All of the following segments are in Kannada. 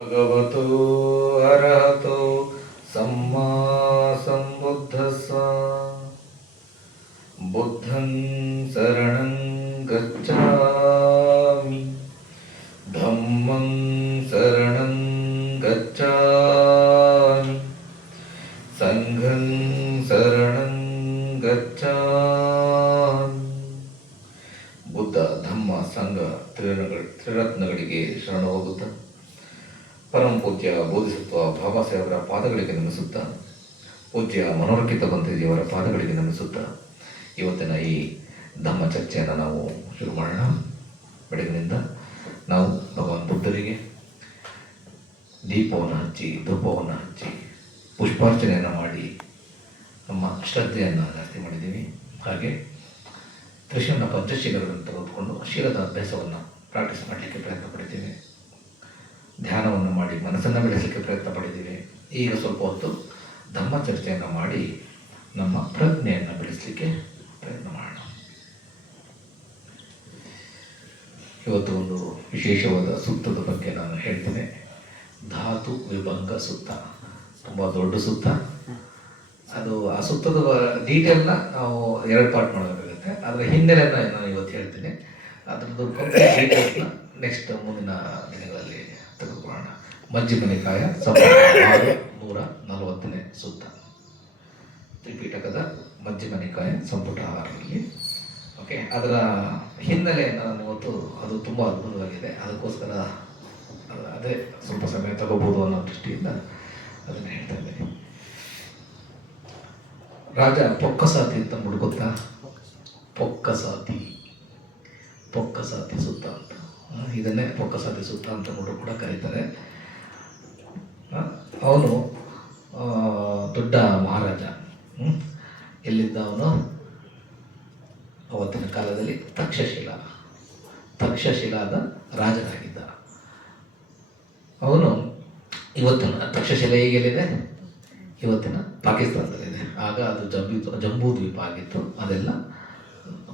ಭಗವತೋ ಅರಹತೋ ಸಮ್ಮಾ ಸಂಬುದ್ಧಸ್ಸ. ಬುದ್ಧಂ ಶರಣಂ ಗಚ್ಛಾಮಿ, ಧಮ್ಮಂ ಶರಣಂ ಗಚ್ಛಾಮಿ, ಸಂಘಂ ಶರಣಂ ಗಚ್ಛಾಮಿ. ಬುದ್ಧ, ಧಮ್ಮ, ಸಂಘ ತ್ರಿರತ್ನಗಳಿಗೆ ಶರಣ ಹೋಗುತ್ತಾ ಪರಮ ಪೂಜ್ಯ ಬೋಧಿಸತ್ವ ಬಾಬಾ ಸಾಹೇಬರ ಪಾದಗಳಿಗೆ ನಮಿಸುತ್ತಾ, ಪೂಜ್ಯ ಮನೋರಕಿತ ಬಂತಿಜಿಯವರ ಪಾದಗಳಿಗೆ ನಮಿಸುತ್ತಾ ಇವತ್ತಿನ ಈ ಧಮ್ಮ ಚರ್ಚೆಯನ್ನು ನಾವು ಶುರು ಮಾಡೋಣ. ಬೆಳಗಿನಿಂದ ನಾವು ಭಗವಾನ್ ಬುದ್ಧರಿಗೆ ದೀಪವನ್ನು ಹಚ್ಚಿ, ಧೂಪವನ್ನು ಹಚ್ಚಿ, ಪುಷ್ಪಾರ್ಚನೆಯನ್ನು ಮಾಡಿ ನಮ್ಮ ಶ್ರದ್ಧೆಯನ್ನು ಜಾಸ್ತಿ ಮಾಡಿದ್ದೀವಿ. ಹಾಗೆ ತ್ರಿಶೂಲ ಪಂಚಶೀಲಗಳನ್ನು ತೆಗೆದುಕೊಂಡು ಶೀಲದ ಅಭ್ಯಾಸವನ್ನು ಪ್ರಾಕ್ಟೀಸ್ ಮಾಡಲಿಕ್ಕೆ ಪ್ರಯತ್ನ ಪಡಿದ್ದೀವಿ. ಧ್ಯಾನವನ್ನು ಮಾಡಿ ಮನಸ್ಸನ್ನು ಬೆಳೆಸಲಿಕ್ಕೆ ಪ್ರಯತ್ನ ಪಡಿದ್ದೀವಿ. ಈಗ ಸ್ವಲ್ಪ ಹೊತ್ತು ಧಮ್ಮ ಚರ್ಚೆಯನ್ನು ಮಾಡಿ ನಮ್ಮ ಪ್ರಜ್ಞೆಯನ್ನು ಬೆಳೆಸಲಿಕ್ಕೆ ಪ್ರಯತ್ನ ಮಾಡೋಣ. ಇವತ್ತು ಒಂದು ವಿಶೇಷವಾದ ಸೂಕ್ತದ ಬಗ್ಗೆ ನಾನು ಹೇಳ್ತೇನೆ. ಧಾತು ವಿಭಂಗ ಸೂಕ್ತ, ತುಂಬ ದೊಡ್ಡ ಸೂಕ್ತ. ಅದು ಆ ಸೂಕ್ತದ ಡೀಟೇಲ್ನ ನಾವು ಎರಡು ಪಾರ್ಟ್ ಮಾಡಬೇಕಾಗುತ್ತೆ. ಅದರ ಹಿನ್ನೆಲೆಯನ್ನು ನಾನು ಇವತ್ತು ಹೇಳ್ತೀನಿ. ಅದರದ್ದು ಡೀಟೇಲ್ಸ್ನ ನೆಕ್ಸ್ಟ್ ಮುಂದಿನ ದಿನಗಳಲ್ಲಿ ತೆಗೆದುಕೊಳ್ಳೋಣ. ಮಜ್ಜಿಮ ನಿಕಾಯ 140ನೇ ಸೂಕ್ತ, ತ್ರಿಪೀಠಕದ ಮಜ್ಜಿಮ ನಿಕಾಯ ಸಂಪುಟ 6ರಲ್ಲಿ. ಓಕೆ, ಅದರ ಹಿನ್ನೆಲೆ ನಾನು ಇವತ್ತು ಅದು ತುಂಬ ಅದ್ಭುತವಾಗಿದೆ. ಅದಕ್ಕೋಸ್ಕರ ಅದೇ ಸ್ವಲ್ಪ ಸಮಯ ತಗೋಬೋದು ಅನ್ನೋ ದೃಷ್ಟಿಯಿಂದ ಅದನ್ನು ಹೇಳ್ತಾ ಇದ್ದೀನಿ. ರಾಜ ಪೊಕ್ಕಸಾತಿ ಅಂತ ಮುಡುಗುತ್ತಾ, ಪೊಕ್ಕಸಾತಿ ಸೂಕ್ತ ಅಂತ, ಇದನ್ನೇ ಪೊಕ್ಕಸಾತಿ ಸೂಕ್ತ ಅಂತ ಕೂಡ ಕರೀತಾರೆ. ಅವನು ದೊಡ್ಡ ಮಹಾರಾಜ. ಎಲ್ಲಿದ್ದ ಅವನು? ಅವತ್ತಿನ ಕಾಲದಲ್ಲಿ ತಕ್ಷಶಿಲಾದ ರಾಜನಾಗಿದ್ದ ಅವನು. ಇವತ್ತಿನ ತಕ್ಷಶಿಲ ಈಗೆಲ್ಲಿದೆ? ಇವತ್ತಿನ ಪಾಕಿಸ್ತಾನದಲ್ಲಿದೆ. ಆಗ ಅದು ಜಂಬೂ ದ್ವೀಪ ಆಗಿತ್ತು. ಅದೆಲ್ಲ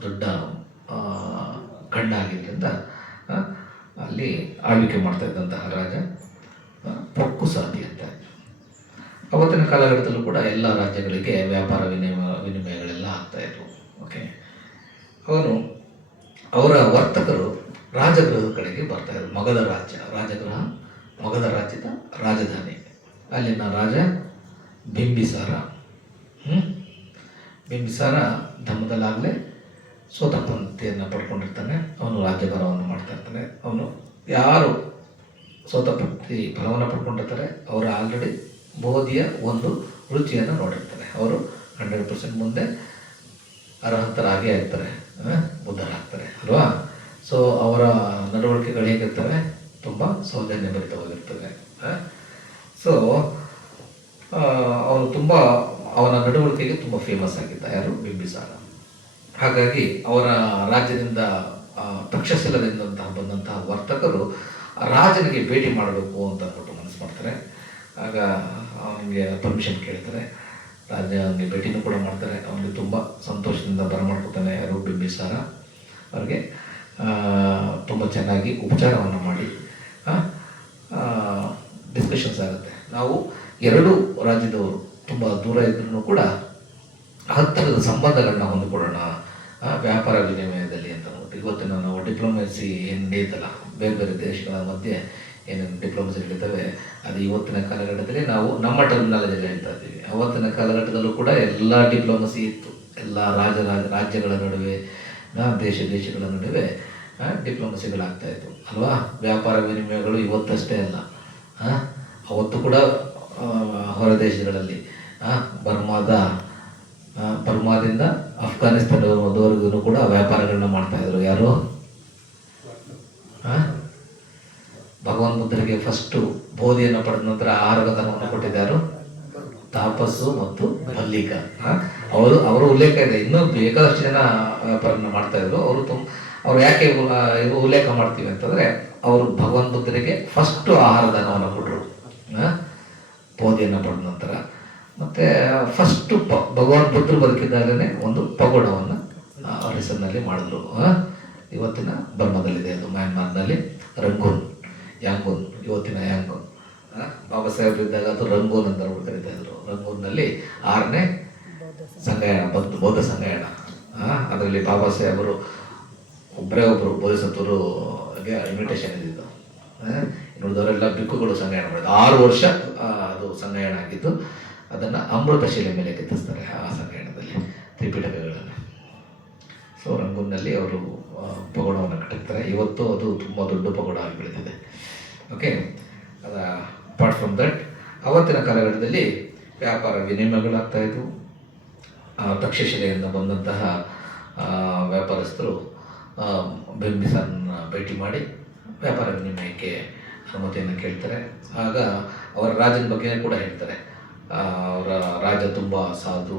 ದೊಡ್ಡ ಖಂಡ ಆಗಿದ್ದರಿಂದ ಅಲ್ಲಿ ಆಳ್ವಿಕೆ ಮಾಡ್ತಾ ಇದ್ದಂತಹ ರಾಜ ಪೊಕ್ಕುಸಾತಿ ಅಂತ. ಅವತ್ತಿನ ಕಾಲಘಟ್ಟದಲ್ಲೂ ಕೂಡ ಎಲ್ಲ ರಾಜ್ಯಗಳಿಗೆ ವ್ಯಾಪಾರ ವಿನಿಮಯಗಳೆಲ್ಲ ಆಗ್ತಾಯಿದ್ವು. ಓಕೆ, ಅವರ ವರ್ತಕರು ರಾಜಗೃಹದ ಕಡೆಗೆ ಬರ್ತಾಯಿದ್ರು. ಮಗಧ ರಾಜ್ಯದ ರಾಜಧಾನಿ. ಅಲ್ಲಿನ ರಾಜ ಬಿಂಬಿಸಾರ. ಬಿಂಬಿಸಾರ ಧಮ್ಮದಲ್ಲಾಗಲೇ ಸೋತಪಂಥಿಯನ್ನು ಪಡ್ಕೊಂಡಿರ್ತಾನೆ. ಅವನು ರಾಜ್ಯಭಾರವನ್ನು ಮಾಡ್ತಾ ಇರ್ತಾನೆ. ಅವನು ಯಾರು ಸೋತಪಂಥಿ ಫಲವನ್ನು ಪಡ್ಕೊಂಡಿರ್ತಾರೆ ಅವರು ಆಲ್ರೆಡಿ ಬೋಧಿಯ ಒಂದು ರುಚಿಯನ್ನು ನೋಡಿರ್ತಾರೆ. ಅವರು 100% ಮುಂದೆ ಅರ್ಹತರಾಗೇ ಇರ್ತಾರೆ, ಬುದ್ಧರಾಗ್ತಾರೆ ಅಲ್ವಾ. ಸೊ ಅವರ ನಡವಳಿಕೆಗಳು ಹೇಗಿರ್ತವೆ? ತುಂಬ ಸೌಜನ್ಯಭರಿತವಾಗಿರ್ತವೆ. ಸೊ ಅವನ ನಡವಳಿಕೆಗೆ ತುಂಬ ಫೇಮಸ್ ಆಗಿದ್ದ ಯಾರು? ಬಿಂಬಿಸಾರ. ಹಾಗಾಗಿ ಅವರ ರಾಜ್ಯದಿಂದ ತಕ್ಷಶಿಲದಿಂದ ಬಂದಂತಹ ವರ್ತಕರು ರಾಜನಿಗೆ ಭೇಟಿ ಮಾಡಬೇಕು ಅಂತ ಅಂದ್ಬಿಟ್ಟು ಮನಸ್ಸು ಮಾಡ್ತಾರೆ. ಆಗ ಅವನಿಗೆ ಪರ್ಮಿಷನ್ ಕೇಳ್ತಾರೆ. ರಾಜ ಅವನಿಗೆ ಭೇಟಿನೂ ಕೂಡ ಮಾಡ್ತಾರೆ. ಅವನಿಗೆ ತುಂಬ ಸಂತೋಷದಿಂದ ಬರಮಾಡ್ಕೊತಾನೆ ಯಾರು? ಬಿಂಬಿಸಾರ. ಅವ್ರಿಗೆ ತುಂಬ ಚೆನ್ನಾಗಿ ಉಪಚಾರವನ್ನು ಮಾಡಿ ಡಿಸ್ಕಷನ್ಸ್ ಆಗುತ್ತೆ. ನಾವು ಎರಡು ರಾಜ್ಯದವರು ತುಂಬ ದೂರ ಇದ್ರೂ ಕೂಡ ಹತ್ತಿರದ ಸಂಬಂಧಗಳನ್ನ ಹೊಂದಿಕೊಳ್ಳೋಣ ವ್ಯಾಪಾರ ವಿನಿಮಯದಲ್ಲಿ ಅಂತ ಅಂದ್ಬಿಟ್ಟು. ಇವತ್ತಿನ ನಾವು ಡಿಪ್ಲೊಮೆಸಿ ಏನು ನಡೀತಲ್ಲ, ಬೇರೆ ಬೇರೆ ದೇಶಗಳ ಮಧ್ಯೆ ಏನೇನು ಡಿಪ್ಲೊಮೆಸಿ ನಡೀತವೆ, ಅದು ಇವತ್ತಿನ ಕಾಲಘಟ್ಟದಲ್ಲಿ ನಾವು ನಮ್ಮ ಟರ್ಮಿನಾಲಜಿಯಲ್ಲಿ ಹೇಳ್ತಾ ಇದ್ದೀವಿ. ಅವತ್ತಿನ ಕಾಲಘಟ್ಟದಲ್ಲೂ ಕೂಡ ಎಲ್ಲ ಡಿಪ್ಲೊಮಸಿ ಇತ್ತು. ಎಲ್ಲ ರಾಜ್ಯಗಳ ನಡುವೆ, ದೇಶಗಳ ನಡುವೆ ಡಿಪ್ಲೊಮಸಿಗಳಾಗ್ತಾಯಿತ್ತು ಅಲ್ವಾ. ವ್ಯಾಪಾರ ವಿನಿಮಯಗಳು ಇವತ್ತಷ್ಟೇ ಅಲ್ಲ, ಅವತ್ತು ಕೂಡ ಹೊರ ದೇಶಗಳಲ್ಲಿ ಬರ್ಮಾದಿಂದ ಅಫ್ಘಾನಿಸ್ತಾನದವರೆಗೂ ಕೂಡ ವ್ಯಾಪಾರಗಳನ್ನ ಮಾಡ್ತಾಯಿದ್ರು. ಯಾರು? ಭಗವಾನ್ ಬುದ್ಧರಿಗೆ ಫಸ್ಟು ಬೋಧಿಯನ್ನು ಪಡೆದ ನಂತರ ಆಹಾರಗತನವನ್ನು ಕೊಟ್ಟಿದ್ದಾರು? ತಾಪಸ್ಸು ಮತ್ತು ಮಲ್ಲಿಕ. ಅವರ ಉಲ್ಲೇಖ ಇದೆ. ಇನ್ನೂ ಬೇಕಾದಷ್ಟು ಜನ ವ್ಯಾಪಾರನ ಮಾಡ್ತಾಯಿದ್ರು. ಅವರು ಯಾಕೆ ಉಲ್ಲೇಖ ಮಾಡ್ತೀವಿ ಅಂತಂದರೆ, ಅವರು ಭಗವಾನ್ ಬುದ್ಧರಿಗೆ ಫಸ್ಟು ಆಹಾರದಾನವನ್ನು ಕೊಟ್ಟರು ಬೋಧಿಯನ್ನು ಪಡೆದ ನಂತರ. ಮತ್ತು ಫಸ್ಟು ಭಗವಾನ್ ಬುದ್ಧರು ಬದುಕಿದ್ದಾಗಲೇ ಒಂದು ಪಗೋಡವನ್ನು ಅವರ ಹೆಸರಿನಲ್ಲಿ ಮಾಡಿದ್ರು. ಇವತ್ತಿನ ಬರ್ಮಾದಲ್ಲಿದೆ ಅದು, ಮ್ಯಾನ್ಮಾರ್ನಲ್ಲಿ ಯಾಂಗೂನ್, ಇವತ್ತಿನ ಯಾಂಗೂನ್. ಬಾಬಾ ಸಾಹೇಬ್ ಇದ್ದಾಗ ಅದು ರಂಗೂನ್ ಅಂತ ಕರೀತಾ ಇದ್ರು. ರಂಗೂನ್ನಲ್ಲಿ 6ನೇ ಸಂಗಾಯಣ ಬಂತು, ಬೌದ್ಧ ಸಂಗಾಯಣ. ಅದರಲ್ಲಿ ಬಾಬಾ ಸಾಹೇಬರು ಒಬ್ಬರು ಬೋಧಿಸತ್ವರು ಇನ್ವಿಟೇಷನ್ ಇದ್ದಿದ್ದು. ಇನ್ನುಳಿದವರೆಲ್ಲ ಬಿಕ್ಕುಗಳು ಸಂಗಾಯಣ ಮಾಡಿದ್ದು. 6 ವರ್ಷ ಅದು ಸಂಗಾಯಣ ಆಗಿದ್ದು. ಅದನ್ನು ಅಮೃತಶಿಲೆ ಮೇಲೆ ಕೆತ್ತಿಸ್ತಾರೆ ಆ ಸಂಗಾಯಣದಲ್ಲಿ ತ್ರಿಪೀಠಕಗಳನ್ನು. ಸೊ ರಂಗೂನ್ನಲ್ಲಿ ಅವರು ಪಗೋಡವನ್ನು ಕಟ್ಟಿರ್ತಾರೆ. ಇವತ್ತು ಅದು ತುಂಬ ದೊಡ್ಡ ಪಗೋಡ ಆಗಿ ಬೆಳೆದಿದೆ. ಓಕೆ, ಅದು ಅಪಾರ್ಟ್ ಫ್ರಮ್ ದಟ್, ಅವತ್ತಿನ ಕಾಲಘಟ್ಟದಲ್ಲಿ ವ್ಯಾಪಾರ ವಿನಿಮಯಗಳಾಗ್ತಾಯಿದ್ವು. ತಕ್ಷಶಿಲೆಯಿಂದ ಬಂದಂತಹ ವ್ಯಾಪಾರಸ್ಥರು ಬಿಂಬಿಸಾರನ್ನ ಭೇಟಿ ಮಾಡಿ ವ್ಯಾಪಾರ ವಿನಿಮಯಕ್ಕೆ ಅನುಮತಿಯನ್ನು ಕೇಳ್ತಾರೆ. ಆಗ ಅವರ ರಾಜನ ಬಗ್ಗೆ ಕೂಡ ಹೇಳ್ತಾರೆ. ಅವರ ರಾಜ ತುಂಬ ಸಾಧು,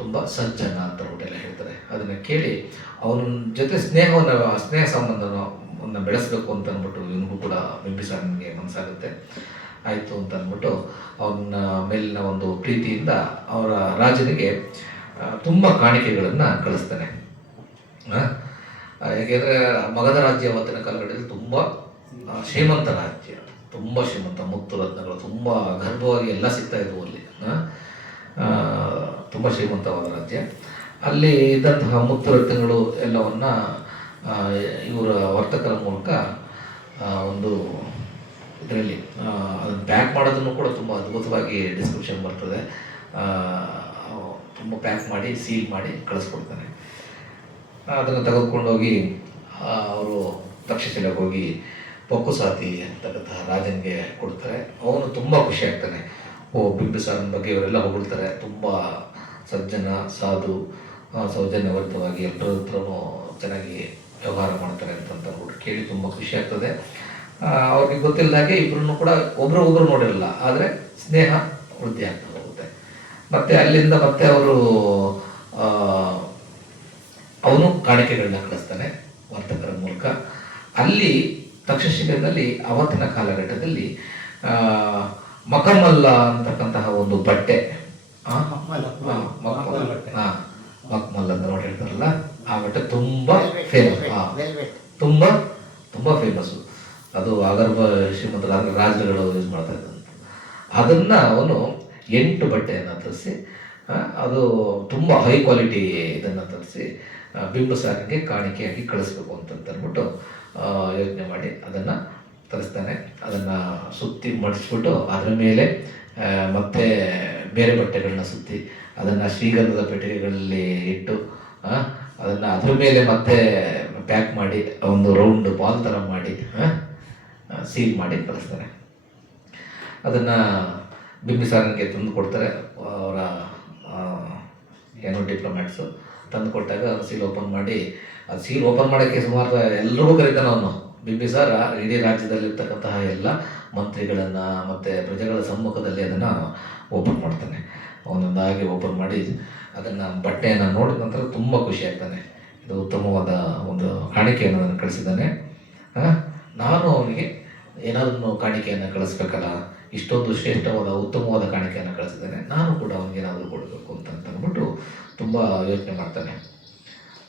ತುಂಬ ಸಜ್ಜನ ಅಂತ ಎಲ್ಲ ಹೇಳ್ತಾರೆ. ಅದನ್ನು ಕೇಳಿ ಅವನ ಜೊತೆ ಸ್ನೇಹ ಸಂಬಂಧವನ್ನು ಬೆಳೆಸಬೇಕು ಅಂತ ಅಂದ್ಬಿಟ್ಟು ಇವನಿಗೂ ಕೂಡ ಬಿಂಬಿಸಾರನಿಗೆ ಮನಸ್ಸಾಗುತ್ತೆ. ಆಯಿತು ಅಂತ ಅಂದ್ಬಿಟ್ಟು ಅವನ ಮೇಲಿನ ಒಂದು ಪ್ರೀತಿಯಿಂದ ಅವರ ರಾಜನಿಗೆ ತುಂಬ ಕಾಣಿಕೆಗಳನ್ನು ಕಳಿಸ್ತಾನೆ. ಯಾಕೆಂದರೆ ಮಗಧ ರಾಜ್ಯ ಅವತ್ತಿನ ಕಾಲಘಟ್ಟದಲ್ಲಿ ತುಂಬ ಶ್ರೀಮಂತ ರಾಜ್ಯ, ತುಂಬ ಶ್ರೀಮಂತ, ಮುತ್ತು ರತ್ನಗಳು ತುಂಬ ಗರ್ಭವಾಗಿ ಎಲ್ಲ ಸಿಗ್ತಾ ಇದ್ವು ಅಲ್ಲಿ. ತುಂಬ ಶ್ರೀಮಂತವಾದ ರಾಜ್ಯ. ಅಲ್ಲಿ ಇದ್ದಂತಹ ಮುತ್ತು ರತ್ನಗಳು ಎಲ್ಲವನ್ನು ಇವರ ವರ್ತಕರ ಮೂಲಕ ಒಂದು ಇದರಲ್ಲಿ ಅದನ್ನು ಪ್ಯಾಕ್ ಮಾಡೋದನ್ನು ಕೂಡ ತುಂಬ ಅದ್ಭುತವಾಗಿ ಡಿಸ್ಕ್ರಿಪ್ಷನ್ ಬರ್ತದೆ. ತುಂಬ ಪ್ಯಾಕ್ ಮಾಡಿ ಸೀಲ್ ಮಾಡಿ ಕಳಿಸ್ಕೊಡ್ತಾನೆ. ಅದನ್ನು ತೆಗೆದುಕೊಂಡೋಗಿ ಅವರು ತಕ್ಷಶಿಲೆಗೆ ಹೋಗಿ ಪೊಕ್ಕುಸಾತಿ ಅಂತಕ್ಕಂತಹ ರಾಜನಿಗೆ ಕೊಡ್ತಾರೆ. ಅವನು ತುಂಬ ಖುಷಿ ಆಗ್ತಾನೆ. ಬಿಂಬಿಸಾರನ ಬಗ್ಗೆ ಇವರೆಲ್ಲ ಹೊಗಳ್ತಾರೆ, ತುಂಬ ಸಜ್ಜನ, ಸಾಧು, ಸೌಜನ್ಯವರ್ತವಾಗಿ ಎಲ್ಲರ ಹತ್ರನೂ ಚೆನ್ನಾಗಿ ವ್ಯವಹಾರ ಮಾಡ್ತಾರೆ ಅಂತಂದ್ಬಿಟ್ಟು ಕೇಳಿ ತುಂಬ ಖುಷಿ ಆಗ್ತದೆ. ಅವ್ರಿಗೆ ಗೊತ್ತಿಲ್ಲದಾಗೆ ಇಬ್ಬರನ್ನು ಕೂಡ ಒಬ್ರು ನೋಡಿರಲ್ಲ, ಆದರೆ ಸ್ನೇಹ ವೃದ್ಧಿ ಆಗ್ತಾ ಹೋಗುತ್ತೆ. ಮತ್ತು ಅಲ್ಲಿಂದ ಮತ್ತೆ ಅವನು ಕಾಣಿಕೆಗಳನ್ನ ಕಳಿಸ್ತಾನೆ ವರ್ತಕರ ಮೂಲಕ. ಅಲ್ಲಿ ತಕ್ಷಶಿಲೆಯಲ್ಲಿ ಅವತ್ತಿನ ಕಾಲಘಟ್ಟದಲ್ಲಿ ಮಕಮಲ್ಲ ಅಂತಕ್ಕಂತಹ ಒಂದು ಬಟ್ಟೆ, ಮಕ್ಮಲ್ ಅಂತ ನೋಡಿ ಹೇಳ್ತಾರಲ್ಲ, ಆ ಬಟ್ಟೆ ತುಂಬ ಫೇಮಸ್, ತುಂಬ ಫೇಮಸ್ಸು. ಅದು ಆಗರ್ಭ ಶ್ರೀಮಂತರ ರಾಜರುಗಳು ಯೂಸ್ ಮಾಡ್ತಾ ಇದ್ದಂಥ ಅದನ್ನು ಅವನು 8 ಬಟ್ಟೆಯನ್ನು ತರಿಸಿ, ಅದು ತುಂಬ ಹೈ ಕ್ವಾಲಿಟಿ ಇದನ್ನು ತರಿಸಿ ಬಿಂಬಿಸಾರನಿಗೆ ಕಾಣಿಕೆಯಾಗಿ ಕಳಿಸ್ಬೇಕು ಅಂತಂದ್ಬಿಟ್ಟು ಯೋಚನೆ ಮಾಡಿ ಅದನ್ನು ತರಿಸ್ತಾನೆ. ಅದನ್ನು ಸುತ್ತಿ ಮಡಿಸ್ಬಿಟ್ಟು ಅದರ ಮೇಲೆ ಮತ್ತೆ ಬೇರೆ ಬಟ್ಟೆಗಳನ್ನ ಸುತ್ತಿ ಅದನ್ನು ಶ್ರೀಗಂಧದ ಪೆಟ್ಟಿಗೆಗಳಲ್ಲಿ ಇಟ್ಟು ಅದನ್ನು ಅದ್ರ ಮೇಲೆ ಮತ್ತೆ ಪ್ಯಾಕ್ ಮಾಡಿ ಒಂದು ರೌಂಡ್ ಬಾಲ್ ಥರ ಮಾಡಿ ಸೀಲ್ ಮಾಡಿ ಕಳಿಸ್ತಾನೆ. ಅದನ್ನು ಬಿಂಬಿಸಾರನಿಗೆ ತಂದು ಕೊಡ್ತಾರೆ ಅವರ ಏನೋ ಡಿಪ್ಲೊಮ್ಯಾಟ್ಸು. ತಂದು ಕೊಟ್ಟಾಗ ಸೀಲ್ ಓಪನ್ ಮಾಡಿ, ಅದು ಸೀಲ್ ಓಪನ್ ಮಾಡೋಕ್ಕೆ ಸುಮಾರು ಎಲ್ಲರಿಗೂ ಕರೀತಾನೆ ಅವನು. ಬಿಂಬಿಸಾರ ಇಡೀ ರಾಜ್ಯದಲ್ಲಿರ್ತಕ್ಕಂತಹ ಎಲ್ಲ ಮಂತ್ರಿಗಳನ್ನು ಮತ್ತು ಪ್ರಜೆಗಳ ಸಮ್ಮುಖದಲ್ಲಿ ಅದನ್ನು ಓಪನ್ ಮಾಡ್ತಾನೆ. ಅವನೊಂದಾಗಿ ಓಪನ್ ಮಾಡಿ ಅದನ್ನು ಬಟ್ಟೆಯನ್ನು ನೋಡಿದ ನಂತರ ತುಂಬ ಖುಷಿ ಆಗ್ತಾನೆ. ಇದು ಉತ್ತಮವಾದ ಒಂದು ಕಾಣಿಕೆಯನ್ನು ನಾನು ಕಳಿಸಿದ್ದಾನೆ. ನಾನು ಅವನಿಗೆ ಏನಾದರೂ ಕಾಣಿಕೆಯನ್ನು ಕಳಿಸ್ಬೇಕಲ್ಲ, ಇಷ್ಟೊಂದು ಶ್ರೇಷ್ಠವಾದ ಉತ್ತಮವಾದ ಕಾಣಿಕೆಯನ್ನು ಕಳಿಸಿದ್ದಾನೆ, ನಾನು ಕೂಡ ಅವನಿಗೆ ಏನಾದರೂ ಕೊಡಬೇಕು ಅಂತ ಅಂದ್ಬಿಟ್ಟು ತುಂಬ ಯೋಚನೆ ಮಾಡ್ತಾನೆ.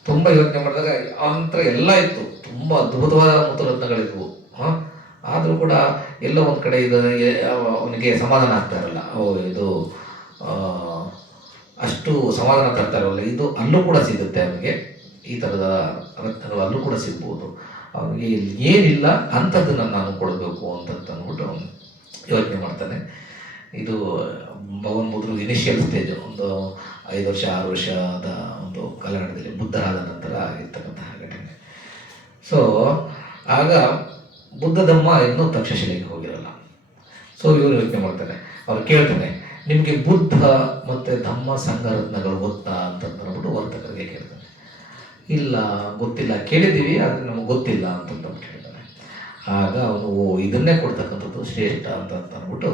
ತುಂಬ ಯೋಚನೆ ಮಾಡಿದಾಗ ಅವನ ಎಲ್ಲ ಇತ್ತು, ತುಂಬ ಅದ್ಭುತವಾದ ಮುತ್ತುರತ್ನಗಳಿದ್ವು. ಆದರೂ ಕೂಡ ಎಲ್ಲೋ ಒಂದು ಕಡೆ ಇದು ಅವನಿಗೆ ಸಮಾಧಾನ ಆಗ್ತಾ ಇರಲ್ಲ. ಇದು ಅಷ್ಟು ಸಮಾಧಾನ ತರ್ತಾ ಇರಲ್ಲ. ಇದು ಅಲ್ಲೂ ಕೂಡ ಸಿಗುತ್ತೆ ಅವನಿಗೆ, ಈ ಥರದ ರತ್ನಗಳು ಅಲ್ಲೂ ಕೂಡ ಸಿಗ್ಬೋದು. ಅವನಿಗೆ ಏನಿಲ್ಲ ಅಂಥದ್ದನ್ನು ನಾನು ಕೊಡಬೇಕು ಅಂತಂದ್ಬಿಟ್ಟು ಅವನು ಯೋಚನೆ ಮಾಡ್ತಾನೆ. ಇದು ಭಗವಾನ್ ಬುದ್ಧರು ಇನಿಷಿಯಲ್ ಸ್ಟೇಜ್, ಒಂದು 5 ವರ್ಷ 6 ವರ್ಷದ ಒಂದು ಕಾಲಘಟ್ಟದಲ್ಲಿ ಬುದ್ಧರಾದ ನಂತರ ಆಗಿರ್ತಕ್ಕಂತಹ ಘಟನೆ. ಸೊ ಆಗ ಬುದ್ಧ ಧಮ್ಮ ಇನ್ನೂ ತಕ್ಷಶಿಲೆಗೆ ಹೋಗಿರಲ್ಲ. ಸೊ ಇವರು ಯೋಚನೆ ಮಾಡ್ತಾನೆ, ಅವ್ರು ಕೇಳ್ತಾನೆ, ನಿಮಗೆ ಬುದ್ಧ ಮತ್ತು ಧಮ್ಮ ಸಂಘರತ್ನಗಳು ಗೊತ್ತಾ ಅಂತಂದ್ಬಿಟ್ಟು ವರ್ತಕರಿಗೆ ಕೇಳ್ತಾನೆ. ಇಲ್ಲ ಗೊತ್ತಿಲ್ಲ, ಕೇಳಿದ್ದೀವಿ ಆದರೆ ನಮಗೆ ಗೊತ್ತಿಲ್ಲ ಅಂತಂದ್ಬಿಟ್ಟು ಹೇಳ್ತಾನೆ. ಆಗ ಅವನು ಇದನ್ನೇ ಕೊಡ್ತಕ್ಕಂಥದ್ದು ಶ್ರೇಷ್ಠ ಅಂತ ಅಂದ್ಬಿಟ್ಟು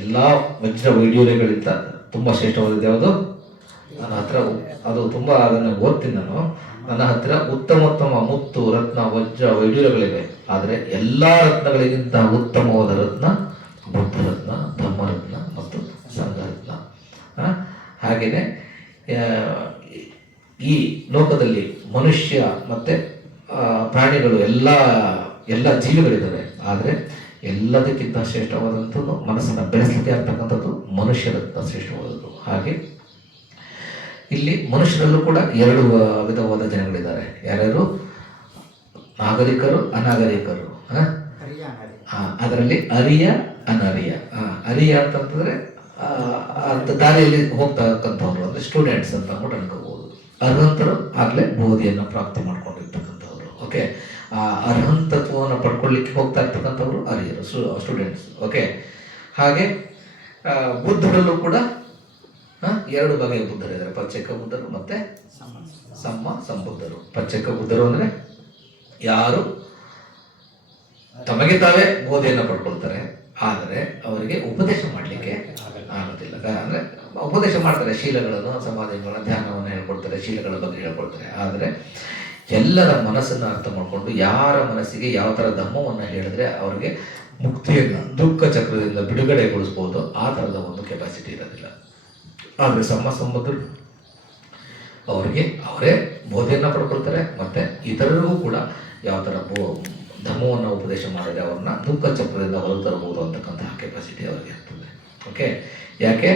ಎಲ್ಲ ವಜ್ರ ವೈಢೂರ್ಯಗಳಿಂದ ತುಂಬ ಶ್ರೇಷ್ಠವಾದದ್ದು ಯಾವುದು ನನ್ನ ಹತ್ರ, ಅದು ತುಂಬ ಅದನ್ನು ಓದ್ತೀನಿ ನಾನು. ನನ್ನ ಹತ್ತಿರ ಉತ್ತಮೋತ್ತಮ ಮುತ್ತು ರತ್ನ ವಜ್ರ ವೈಢೂರ್ಯಗಳಿವೆ, ಆದರೆ ಎಲ್ಲ ರತ್ನಗಳಿಗಿಂತ ಉತ್ತಮವಾದ ರತ್ನ ಬುದ್ಧ ರತ್ನ, ಧಮ್ಮರತ್ನ ಮತ್ತು ಸಂಘರತ್ನ. ಹಾಗೆಯೇ ಈ ಲೋಕದಲ್ಲಿ ಮನುಷ್ಯ ಮತ್ತು ಪ್ರಾಣಿಗಳು ಎಲ್ಲ ಜೀವಿಗಳಿದ್ದಾವೆ, ಆದರೆ ಎಲ್ಲದಕ್ಕಿಂತ ಶ್ರೇಷ್ಠವಾದಂಥದ್ದು ಮನಸ್ಸನ್ನು ಬೆಳೆಸಲಿಕ್ಕೆ ಆಗ್ತಕ್ಕಂಥದ್ದು ಮನುಷ್ಯರತ್ತ ಶ್ರೇಷ್ಠವಾದದ್ದು. ಹಾಗೆ ಇಲ್ಲಿ ಮನುಷ್ಯರಲ್ಲೂ ಕೂಡ ಎರಡು ವಿಧವಾದ ಜನಗಳಿದ್ದಾರೆ. ಯಾರ್ಯಾರು? ನಾಗರಿಕರು, ಅನಾಗರಿಕರು. ಅದರಲ್ಲಿ ಅರಿಯ, ಅನರಿಯ. ಅರಿಯ ಅಂತಂತಂದ್ರೆ ಅಂತ ದಾರಿಯಲ್ಲಿ ಹೋಗ್ತಕ್ಕಂಥವ್ರು, ಅಂದ್ರೆ ಸ್ಟೂಡೆಂಟ್ಸ್ ಅಂತ ಕೂಡ ಅನ್ಕೋಬಹುದು. ಅರ್ಹಂತರು ಆಗ್ಲೇ ಬೋಧಿಯನ್ನು ಪ್ರಾಪ್ತಿ ಮಾಡ್ಕೊಂಡಿರ್ತಕ್ಕಂಥವ್ರು. ಓಕೆ, ಆ ಅರ್ಹಂತತ್ವವನ್ನು ಪಡ್ಕೊಳ್ಳಿಕ್ಕೆ ಹೋಗ್ತಾ ಇರ್ತಕ್ಕಂಥವ್ರು ಅರಿಯರು, ಸ್ಟೂಡೆಂಟ್ಸ್. ಓಕೆ, ಹಾಗೆ ಬುದ್ಧರಲ್ಲೂ ಕೂಡ ಎರಡು ಬಗೆಯ ಬುದ್ಧರಿದ್ದಾರೆ. ಪಚ್ಚಕ ಬುದ್ಧರು ಮತ್ತೆ ಸಮ್ಮ ಸಂಬುದ್ಧರು. ಪಚ್ಚಕ ಬುದ್ಧರು ಅಂದ್ರೆ ಯಾರು ತಮಗೆ ತಾವೇ ಬೋಧೆಯನ್ನು ಪಡ್ಕೊಳ್ತಾರೆ, ಆದರೆ ಅವರಿಗೆ ಉಪದೇಶ ಮಾಡಲಿಕ್ಕೆ ಆಗೋದಿಲ್ಲ. ಅಂದ್ರೆ ಉಪದೇಶ ಮಾಡ್ತಾರೆ, ಶೀಲಗಳನ್ನು, ಸಮಾಧಿಗಳನ್ನು, ಧ್ಯಾನವನ್ನು ಹೇಳ್ಕೊಡ್ತಾರೆ, ಶೀಲಗಳ ಬಗ್ಗೆ ಹೇಳ್ಕೊಡ್ತಾರೆ. ಆದರೆ ಎಲ್ಲರ ಮನಸ್ಸನ್ನು ಅರ್ಥ ಮಾಡಿಕೊಂಡು ಯಾರ ಮನಸ್ಸಿಗೆ ಯಾವ ಥರ ಧಮ್ಮವನ್ನು ಹೇಳಿದ್ರೆ ಅವರಿಗೆ ಮುಕ್ತಿಯನ್ನು, ದುಃಖ ಚಕ್ರದಿಂದ ಬಿಡುಗಡೆಗೊಳಿಸ್ಬೋದು, ಆ ಥರದ ಒಂದು ಕೆಪಾಸಿಟಿ ಇರೋದಿಲ್ಲ. ಆದರೆ ಸಂಬಂಧರು ಅವರಿಗೆ ಅವರೇ ಬೋಧೆಯನ್ನು ಪಡ್ಕೊಳ್ತಾರೆ, ಮತ್ತೆ ಇತರರಿಗೂ ಕೂಡ ಯಾವ ಥರ ಧರ್ಮವನ್ನು ಉಪದೇಶ ಮಾಡಿದ್ರೆ ಅವ್ರನ್ನ ದುಃಖ ಚಕ್ರದಿಂದ ಹೊರಗೆ ತರಬಹುದು ಅಂತಕ್ಕಂತಹ ಕೆಪಾಸಿಟಿ ಅವರಿಗೆ ಇರ್ತದೆ. ಓಕೆ, ಯಾಕೆ?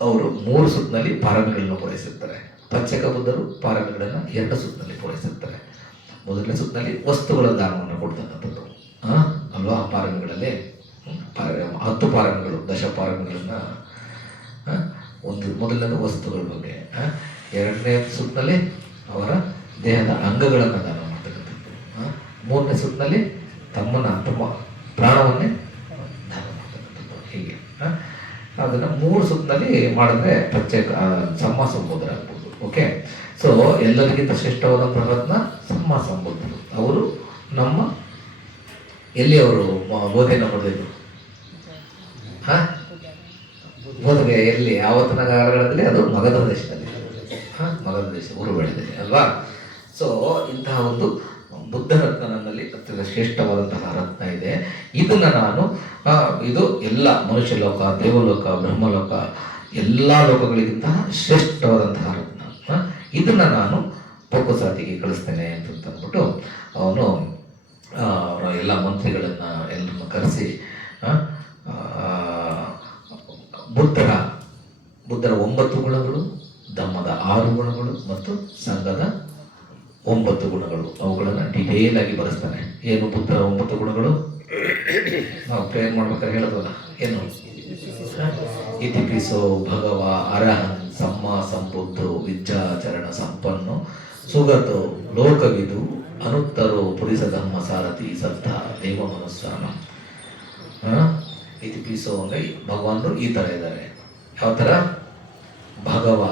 ಅವರು 3 ಸುತ್ತಿನಲ್ಲಿ ಪಾರಮಿಗಳನ್ನು ಪೂರೈಸಿರ್ತಾರೆ. ಪಚ್ಚಕ ಬುದ್ಧರು ಪಾರಮಿಗಳನ್ನು 2 ಸುತ್ತಿನಲ್ಲಿ ಪೂರೈಸಿರ್ತಾರೆ. ಮೊದಲನೇ ಸುತ್ತಿನಲ್ಲಿ ವಸ್ತುಗಳ ದಾನವನ್ನು ಕೊಡ್ತಕ್ಕಂಥದ್ದು ಅಲ್ವಾ? ಪಾರಮಿಗಳಲ್ಲಿ 10 ಪಾರಮಿಗಳು, 10 ಪಾರಮಿಗಳನ್ನು ಒಂದು ಮೊದಲನೇದು ವಸ್ತುಗಳ ಬಗ್ಗೆ, 2ನೇ ಸುತ್ತಿನಲ್ಲಿ ಅವರ ದೇಹದ ಅಂಗಗಳನ್ನು ದಾನ ಮಾಡ್ತಕ್ಕಂಥದ್ದು, 3ನೇ ಸುತ್ತಿನಲ್ಲಿ ತಮ್ಮ ಪ್ರಾಣವನ್ನೇ ದಾನ ಮಾಡ್ತಕ್ಕಂಥದ್ದು. ಹೀಗೆ ಅದನ್ನು 3 ಸುತ್ತಿನಲ್ಲಿ ಮಾಡಿದ್ರೆ ಪ್ರತ್ಯೇಕ ಸಂಬೋಧರ ಆಗ್ಬೋದು. ಓಕೆ, ಸೊ ಎಲ್ಲರಿಗಿಂತ ಶ್ರೇಷ್ಠವಾದಂತಹ ರತ್ನ ಸಂಬೋಧರು. ಅವರು ನಮ್ಮ ಎಲ್ಲಿ ಅವರು ಬೋಧೆಯನ್ನು ಪಡೆದಿದ್ರು? ಬೋಧನೆ ಎಲ್ಲಿ? ಆವತ್ತಿನ ಕಾಲಗಳಲ್ಲಿ ಅದು ಮಗಧ ದೇಶದಲ್ಲಿ, ಮಗಧ ದೇಶ, ಉರುಬೇಳೆದಲ್ಲಿ ಅಲ್ವಾ? ಸೊ ಇಂತಹ ಒಂದು ಬುದ್ಧ ರತ್ನ ನನ್ನಲ್ಲಿ ಅತ್ಯಂತ ಶ್ರೇಷ್ಠವಾದಂತಹ ರತ್ನ ಇದೆ. ಇದನ್ನು ನಾನು ಇದು ಎಲ್ಲ ಮನುಷ್ಯ ಲೋಕ, ದೇವಲೋಕ, ಬ್ರಹ್ಮಲೋಕ, ಎಲ್ಲ ಲೋಕಗಳಿಗಿಂತ ಶ್ರೇಷ್ಠವಾದಂತಹ ರತ್ನ. ಇದನ್ನು ನಾನು ಪಕ್ವಸಾತಿಗೆ ಕಳಿಸ್ತೇನೆ ಅಂತಂದ್ಬಿಟ್ಟು ಅವನು ಎಲ್ಲ ಮಂತ್ರಿಗಳನ್ನು ಎಲ್ಲರನ್ನು ಕರೆಸಿ ಬುದ್ಧರ 9 ಗುಣಗಳು, ಧಮ್ಮದ 6 ಗುಣಗಳು ಮತ್ತು ಸಂಘದ 9 ಗುಣಗಳು, ಅವುಗಳನ್ನು ಡಿಟೇಲ್ ಆಗಿ ಬರೆಸ್ತಾನೆ. ಏನು ಬುದ್ಧರ 9 ಗುಣಗಳು? ನಾವು ಪ್ರೇಯರ್ ಮಾಡ್ಬೇಕಾದ್ರೆ ಹೇಳೋದಲ್ಲ, ಏನು? ಇತಿಪಿಸೋ ಭಗವ ಅರಹನ್ ಸಮ್ಮ ಸಂಬುದ್ಧೋ ವಿದ್ಯಾಚರಣ ಸಂಪನ್ನೋ ಸುಗತೋ ಲೋಕವಿದು ಅನುತ್ತರೋ ಪುರಿಸ ಧಮ್ಮ ಸಾರಥಿ ಸತ್ತ ದೇವ ಮನಸ್ಸಾನ. ಇತಿಪಿಸೋ ಅಂದರೆ ಭಗವಾನರು ಈ ಥರ ಇದ್ದಾರೆ. ಯಾವ ಥರ? ಭಗವ,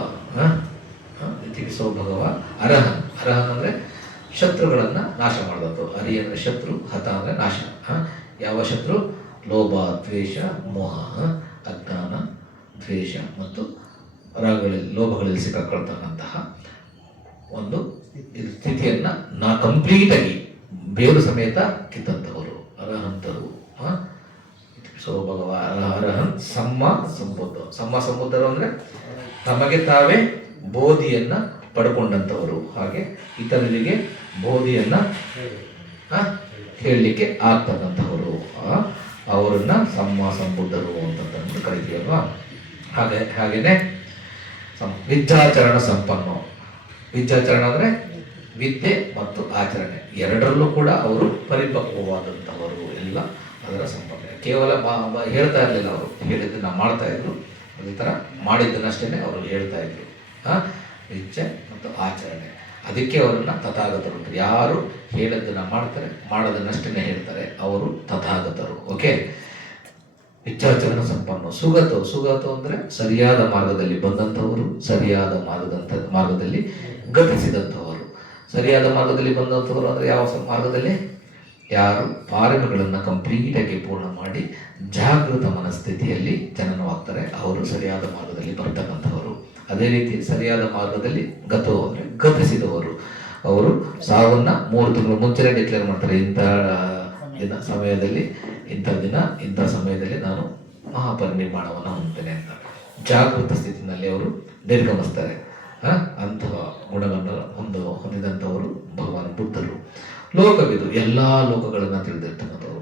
ಇತಿಪಿಸೋ ಭಗವ ಅರಹನ್. ಅರಹನ್ ಅಂದರೆ ಶತ್ರುಗಳನ್ನು ನಾಶ ಮಾಡಿದದ್ದು. ಅರಿ ಅಂದರೆ ಶತ್ರು, ಹತ ಅಂದರೆ ನಾಶ. ಯಾವ ಶತ್ರು? ಲೋಭ, ದ್ವೇಷ, ಮೋಹ, ಅಜ್ಞಾನ, ದ್ವೇಷ ಮತ್ತು ರಾಗಗಳಲ್ಲಿ, ಲೋಭಗಳಲ್ಲಿ ಸಿಕ್ಕಾಕೊಳ್ತಕ್ಕಂತಹ ಒಂದು ಸ್ಥಿತಿಯನ್ನು ಕಂಪ್ಲೀಟಾಗಿ ಬೇರು ಸಮೇತ ಕಿತ್ತಂಥವರು ಅರಹಂತರು. ಸೊ ಭಗವ ಅರಹನ್ ಸಮ್ಮ ಸಂಬುದ್ಧರು ಅಂದರೆ ತಮಗೆ ತಾವೇ ಬೋಧಿಯನ್ನು ಪಡ್ಕೊಂಡಂಥವರು, ಹಾಗೆ ಇತರರಿಗೆ ಬೋಧಿಯನ್ನು ಹೇಳಲಿಕ್ಕೆ ಆಗ್ತಕ್ಕಂಥವರು, ಅವರನ್ನ ಸಂಬುದ್ಧರು ಅಂತ ಕರಿತೀವಲ್ವಾ? ಹಾಗೇನೆ ವಿದ್ಯಾಚರಣ ಸಂಪನ್ನೋ. ವಿದ್ಯಾಚರಣ ಅಂದರೆ ವಿದ್ಯೆ ಮತ್ತು ಆಚರಣೆ ಎರಡರಲ್ಲೂ ಕೂಡ ಅವರು ಪರಿಪಕ್ವವಾದಂಥವರು, ಎಲ್ಲ ಅದರ ಸಂಪನ್ನ. ಕೇವಲ ಹೇಳ್ತಾ ಇರಲಿಲ್ಲ, ಅವರು ಹೇಳಿದ್ದನ್ನು ಮಾಡ್ತಾ ಇದ್ರು. ಅದೇ ಥರ ಮಾಡಿದ್ದನ್ನಷ್ಟೇ ಅವರು ಹೇಳ್ತಾ ಇದ್ರು. ವಿದ್ಯೆ ಮತ್ತು ಆಚರಣೆ, ಅದಕ್ಕೆ ಅವರನ್ನ ತಥಾಗತರು. ಯಾರು ಹೇಳಿದ್ದನ್ನು ಮಾಡ್ತಾರೆ, ಮಾಡೋದನ್ನಷ್ಟೇ ಹೇಳ್ತಾರೆ, ಅವರು ತಥಾಗತರು. ಓಕೆ, ವಿದ್ಯಾಚರಣ ಸಂಪನ್ನ. ಸುಗತೋ ಅಂದರೆ ಸರಿಯಾದ ಮಾರ್ಗದಲ್ಲಿ ಬಂದಂಥವರು, ಸರಿಯಾದ ಮಾರ್ಗದಲ್ಲಿ ಗತಿಸಿದಂಥವರು. ಸರಿಯಾದ ಮಾರ್ಗದಲ್ಲಿ ಬಂದಂಥವರು ಅಂದರೆ ಯಾವ ಮಾರ್ಗದಲ್ಲಿ? ಯಾರು ಪಾರಮಿಗಳನ್ನು ಕಂಪ್ಲೀಟಾಗಿ ಪೂರ್ಣ ಮಾಡಿ ಜಾಗೃತ ಮನಸ್ಥಿತಿಯಲ್ಲಿ ಜನನವಾಗ್ತಾರೆ, ಅವರು ಸರಿಯಾದ ಮಾರ್ಗದಲ್ಲಿ ಬರ್ತಕ್ಕಂಥವರು. ಅದೇ ರೀತಿ ಸರಿಯಾದ ಮಾರ್ಗದಲ್ಲಿ ಅಂದರೆ ಗತಿಸಿದವರು, ಅವರು ಸಾವನ್ನ 3 ತಿಂಗಳು ಮುಂಚೆನೇ ಡಿಕ್ಲೇರ್ ಮಾಡ್ತಾರೆ. ಇಂಥ ಸಮಯದಲ್ಲಿ, ಇಂಥ ಸಮಯದಲ್ಲಿ ನಾನು ಮಹಾಪರಿನಿರ್ವಾಣವನ್ನು ಹೊಂದ್ತೇನೆ ಅಂತ ಜಾಗೃತ ಸ್ಥಿತಿನಲ್ಲಿ ಅವರು ನಿರ್ಗಮಿಸ್ತಾರೆ. ಅಂತಹ ಗುಣಗಳನ್ನು ಹೊಂದಿದಂಥವರು ಭಗವಾನ್ ಬುದ್ಧರು. ಲೋಕವಿದು, ಎಲ್ಲ ಲೋಕಗಳನ್ನು ತಿಳಿದಿರ್ತಕ್ಕಂಥವ್ರು.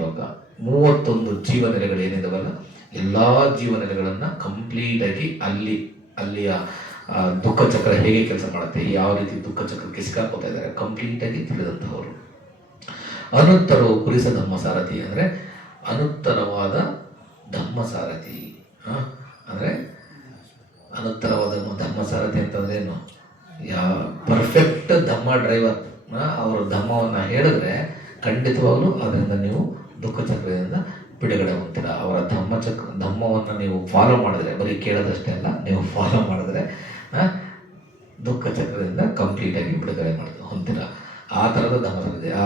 ಲೋಕ 31 ಜೀವನೆಲೆಗಳು ಏನಿದಾವಲ್ಲ ಎಲ್ಲ ಜೀವನೆಲೆಗಳನ್ನ ಕಂಪ್ಲೀಟಾಗಿ ಅಲ್ಲಿಯ ದುಃಖ ಚಕ್ರ ಹೇಗೆ ಕೆಲಸ ಮಾಡುತ್ತೆ, ಯಾವ ರೀತಿ ದುಃಖ ಚಕ್ರಕ್ಕೆ ಸಿಕ್ಕಾಕೋತಾ ಇದ್ದಾರೆ ಕಂಪ್ಲೀಟಾಗಿ ತಿಳಿದಂಥವರು. ಅನುತ್ತರೋ ಪುರಿಸ ಧಮ್ಮ ಸಾರಥಿ ಅಂದರೆ ಅನುತ್ತರವಾದ ಧಮ್ಮ ಸಾರಥಿ. ಅಂದರೆ ಅನುತ್ತರವಾದ ಧಮ್ಮ ಸಾರಥಿ ಅಂತಂದ್ರೆ ಏನು, ಪರ್ಫೆಕ್ಟ್ ಧಮ್ಮ ಡ್ರೈವರ್. ಅವರು ಧಮ್ಮವನ್ನು ಹೇಳಿದ್ರೆ ಖಂಡಿತವಾಗ್ಲೂ ಅದರಿಂದ ನೀವು ದುಃಖ ಚಕ್ರದಿಂದ ಬಿಡುಗಡೆ ಹೊಂತೀರ. ಅವರ ಧಮ್ಮವನ್ನು ನೀವು ಫಾಲೋ ಮಾಡಿದ್ರೆ, ಬರೀ ಕೇಳೋದಷ್ಟೇ ಅಲ್ಲ, ನೀವು ಫಾಲೋ ಮಾಡಿದ್ರೆ ದುಃಖ ಚಕ್ರದಿಂದ ಕಂಪ್ಲೀಟಾಗಿ ಬಿಡುಗಡೆ ಹೊಂತೀರ. ಆ ಥರದ ಧಮ್ಮ ಇದೆ. ಆ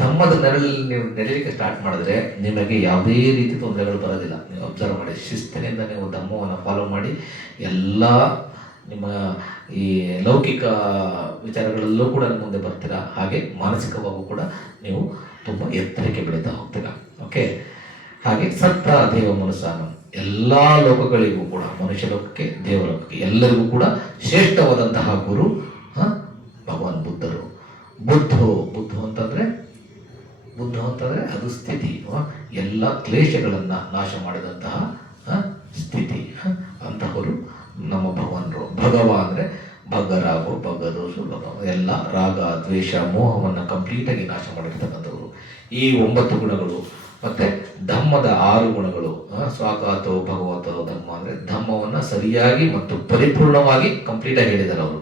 ಧಮ್ಮದ ನೆರಳಲ್ಲಿ ನೀವು ನೆರಳಿಗೆ ಸ್ಟಾರ್ಟ್ ಮಾಡಿದ್ರೆ ನಿಮಗೆ ಯಾವುದೇ ರೀತಿ ತೊಂದರೆಗಳು ಬರೋದಿಲ್ಲ. ನೀವು ಅಬ್ಸರ್ವ್ ಮಾಡಿ, ಶಿಸ್ತಿನಿಂದ ನೀವು ಧಮ್ಮವನ್ನು ಫಾಲೋ ಮಾಡಿ ಎಲ್ಲ ನಿಮ್ಮ ಈ ಲೌಕಿಕ ವಿಚಾರಗಳಲ್ಲೂ ಕೂಡ ಮುಂದೆ ಬರ್ತೀರಾ. ಹಾಗೆ ಮಾನಸಿಕವಾಗೂ ಕೂಡ ನೀವು ತುಂಬ ಎತ್ತರಕ್ಕೆ ಬೆಳೀತಾ ಹೋಗ್ತೀರಾ. ಓಕೆ. ಹಾಗೆ ಸತ್ತ ದೇವ ಮನುಷ್ಯನ ಎಲ್ಲ ಲೋಕಗಳಿಗೂ ಕೂಡ, ಮನುಷ್ಯ ಲೋಕಕ್ಕೆ ದೇವಲೋಕಕ್ಕೆ ಎಲ್ಲರಿಗೂ ಕೂಡ ಶ್ರೇಷ್ಠವಾದಂತಹ ಗುರು ಭಗವಾನ್ ಬುದ್ಧರು. ಬುದ್ಧ ಅಂತಂದ್ರೆ ಅದು ಸ್ಥಿತಿ, ಎಲ್ಲ ಕ್ಲೇಶಗಳನ್ನ ನಾಶ ಮಾಡಿದಂತಹ ಸ್ಥಿತಿ. ಅಂತಹವರು ನಮ್ಮ ಭಗವಾನರು. ಭಗವ ಅಂದರೆ ಭಗರಾಗು, ಭಗದೋಷು, ಎಲ್ಲ ರಾಗ, ದ್ವೇಷ, ಮೋಹವನ್ನು ಕಂಪ್ಲೀಟಾಗಿ ನಾಶ ಮಾಡಿರ್ತಕ್ಕಂಥವ್ರು. ಈ 9 ಗುಣಗಳು ಮತ್ತೆ ಧಮ್ಮದ 6 ಗುಣಗಳು, ಸ್ವಾಕಾತೋ ಭಗವತೋ ಧಮ್ಮ ಅಂದರೆ ಧಮ್ಮವನ್ನು ಸರಿಯಾಗಿ ಮತ್ತು ಪರಿಪೂರ್ಣವಾಗಿ ಕಂಪ್ಲೀಟಾಗಿ ಹೇಳಿದ್ದಾರೆ ಅವರು.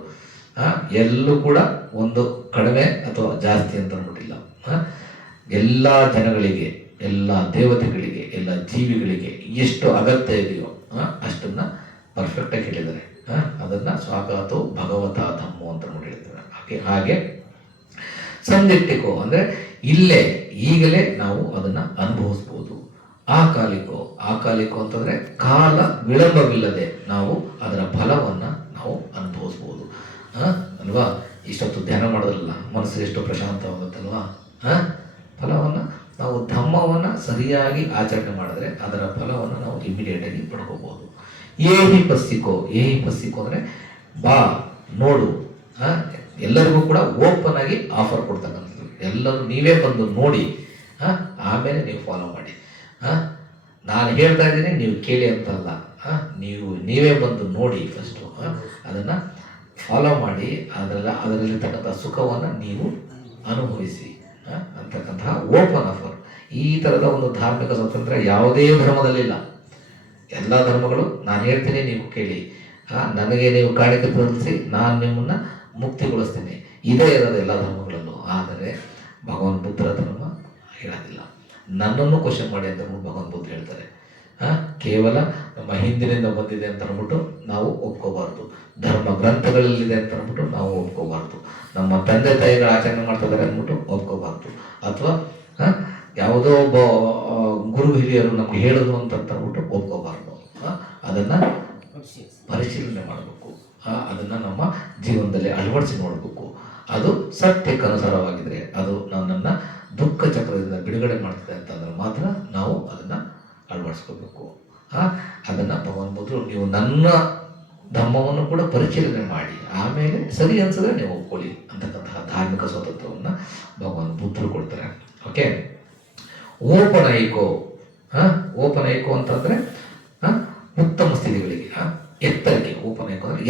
ಎಲ್ಲೂ ಕೂಡ ಒಂದು ಕಡಿಮೆ ಅಥವಾ ಜಾಸ್ತಿ ಅಂತ ಅಂದ್ಬಿಟ್ಟಿಲ್ಲ. ಎಲ್ಲ ಜನಗಳಿಗೆ, ಎಲ್ಲ ದೇವತೆಗಳಿಗೆ, ಎಲ್ಲ ಜೀವಿಗಳಿಗೆ ಎಷ್ಟು ಅಗತ್ಯ ಇದೆಯೋ ಅಷ್ಟನ್ನ ಪರ್ಫೆಕ್ಟಾಗಿ ಹೇಳಿದ್ದಾರೆ. ಅದನ್ನು ಸ್ವಾಗತೋ ಭಗವತ ಧಮ್ಮೋ ಅಂತ ನೋಡಿ ಹೇಳ್ತಾರೆ. ಹಾಗೆ ಸಂದಿಟ್ಟಿಕೋ ಅಂದರೆ ಈಗಲೇ ನಾವು ಅದನ್ನು ಅನುಭವಿಸ್ಬೋದು. ಆಕಾಲಿಕೋ ಅಂತಂದರೆ ಕಾಲ ವಿಳಂಬವಿಲ್ಲದೆ ನಾವು ಅದರ ಫಲವನ್ನು ನಾವು ಅನುಭವಿಸ್ಬೋದು ಅಲ್ವಾ. ಇಷ್ಟೊತ್ತು ಧ್ಯಾನ ಮಾಡೋದಲ್ಲ, ಮನಸ್ಸು ಎಷ್ಟು ಪ್ರಶಾಂತವಾಗುತ್ತಲ್ವಾ. ಫಲವನ್ನು ನಾವು ಧಮ್ಮವನ್ನು ಸರಿಯಾಗಿ ಆಚರಣೆ ಮಾಡಿದ್ರೆ ಅದರ ಫಲವನ್ನು ನಾವು ಇಮಿಡಿಯೇಟಾಗಿ ಪಡ್ಕೋಬಹುದು. ಏಹಿ ಪಸ್ಸಿಕೋ ಅಂದರೆ ಬಾ ನೋಡು. ಎಲ್ಲರಿಗೂ ಕೂಡ ಓಪನ್ ಆಗಿ ಆಫರ್ ಕೊಡ್ತಕ್ಕಂಥದ್ದು. ಎಲ್ಲರೂ ನೀವೇ ಬಂದು ನೋಡಿ, ಆಮೇಲೆ ನೀವು ಫಾಲೋ ಮಾಡಿ. ನಾನು ಹೇಳ್ತಾ ಇದ್ದೀನಿ, ನೀವು ಕೇಳಿ ಅಂತಲ್ಲ, ನೀವೇ ಬಂದು ನೋಡಿ ಫಸ್ಟು, ಅದನ್ನು ಫಾಲೋ ಮಾಡಿ, ಅದರಲ್ಲಿರ್ತಕ್ಕಂಥ ಸುಖವನ್ನು ನೀವು ಅನುಭವಿಸಿ ಅಂತಕ್ಕಂತಹ ಓಪನ್ ಆಫರ್. ಈ ಥರದ ಒಂದು ಧಾರ್ಮಿಕ ಸ್ವಾತಂತ್ರ್ಯ ಯಾವುದೇ ಧರ್ಮದಲ್ಲಿಲ್ಲ. ಎಲ್ಲ ಧರ್ಮಗಳು ನಾನು ಹೇಳ್ತೀನಿ, ನೀವು ಕೇಳಿ, ನನಗೆ ನೀವು ಕಾಣಿಕೆ ತೋರಿಸಿ, ನಾನು ನಿಮ್ಮನ್ನು ಮುಕ್ತಿಗೊಳಿಸ್ತೀನಿ, ಇದೇ ಇರೋದು ಎಲ್ಲ ಧರ್ಮಗಳಲ್ಲೂ. ಆದರೆ ಭಗವಾನ್ ಬುದ್ಧರ ಧರ್ಮ ಹೇಳೋದಿಲ್ಲ. ನನ್ನನ್ನು ಕ್ವಶನ್ ಮಾಡಿ ಅಂತ ಭಗವಾನ್ ಬುದ್ಧ ಹೇಳ್ತಾರೆ. ಕೇವಲ ನಮ್ಮ ಹಿಂದಿನಿಂದ ಬಂದಿದೆ ಅಂತ ಅಂದ್ಬಿಟ್ಟು ನಾವು ಒಪ್ಕೋಬಾರ್ದು. ಧರ್ಮ ಗ್ರಂಥಗಳಲ್ಲಿದೆ ಅಂತ ಅಂದ್ಬಿಟ್ಟು ನಾವು ಒಪ್ಕೋಬಾರ್ದು. ನಮ್ಮ ತಂದೆ ತಾಯಿಗಳು ಆಚರಣೆ ಮಾಡ್ತಾ ಇದ್ದಾರೆ ಅಂದ್ಬಿಟ್ಟು ಒಪ್ಕೋಬಾರ್ದು. ಅಥವಾ ಯಾವುದೋ ಒಬ್ಬ ಗುರು ಹಿರಿಯರು ನಮ್ಗೆ ಹೇಳಿದ್ರು ಅಂತ ಅಂದ್ಬಿಟ್ಟು ಒಪ್ಕೋಬಾರ್ದು. ಅದನ್ನು ಪರಿಶೀಲನೆ ಮಾಡಬೇಕು. ಅದನ್ನು ನಮ್ಮ ಜೀವನದಲ್ಲಿ ಅಳವಡಿಸಿ ನೋಡಬೇಕು. ಅದು ಸತ್ಯಕ್ಕನುಸಾರವಾಗಿದ್ರೆ, ಅದು ನನ್ನನ್ನು ದುಃಖ ಚಕ್ರದಿಂದ ಬಿಡುಗಡೆ ಮಾಡ್ತದೆ ಅಂತಂದ್ರೆ ಮಾತ್ರ ನಾವು ಅದನ್ನು ಅಳವಡಿಸ್ಕೋಬೇಕು. ಅದನ್ನು ಭಗವಾನ್ ಬುದ್ಧರು, ನೀವು ನನ್ನ ಧರ್ಮವನ್ನು ಕೂಡ ಪರಿಶೀಲನೆ ಮಾಡಿ, ಆಮೇಲೆ ಸರಿ ಅನ್ಸಿದ್ರೆ ನೀವು ಒಪ್ಕೊಳ್ಳಿ ಅಂತಕ್ಕಂತಹ ಧಾರ್ಮಿಕ ಸ್ವಾತಂತ್ರ್ಯವನ್ನು ಭಗವಾನ್ ಬುದ್ಧರು ಕೊಡ್ತಾರೆ. ಓಕೆ. ಓಪನೈಕೋ ಅಂತಂದ್ರೆ ಉತ್ತಮ ಸ್ಥಿತಿಗಳಿಗೆ, ಎತ್ತರಕ್ಕೆ. ಓಪನೈಕೋ ಅಂದರೆ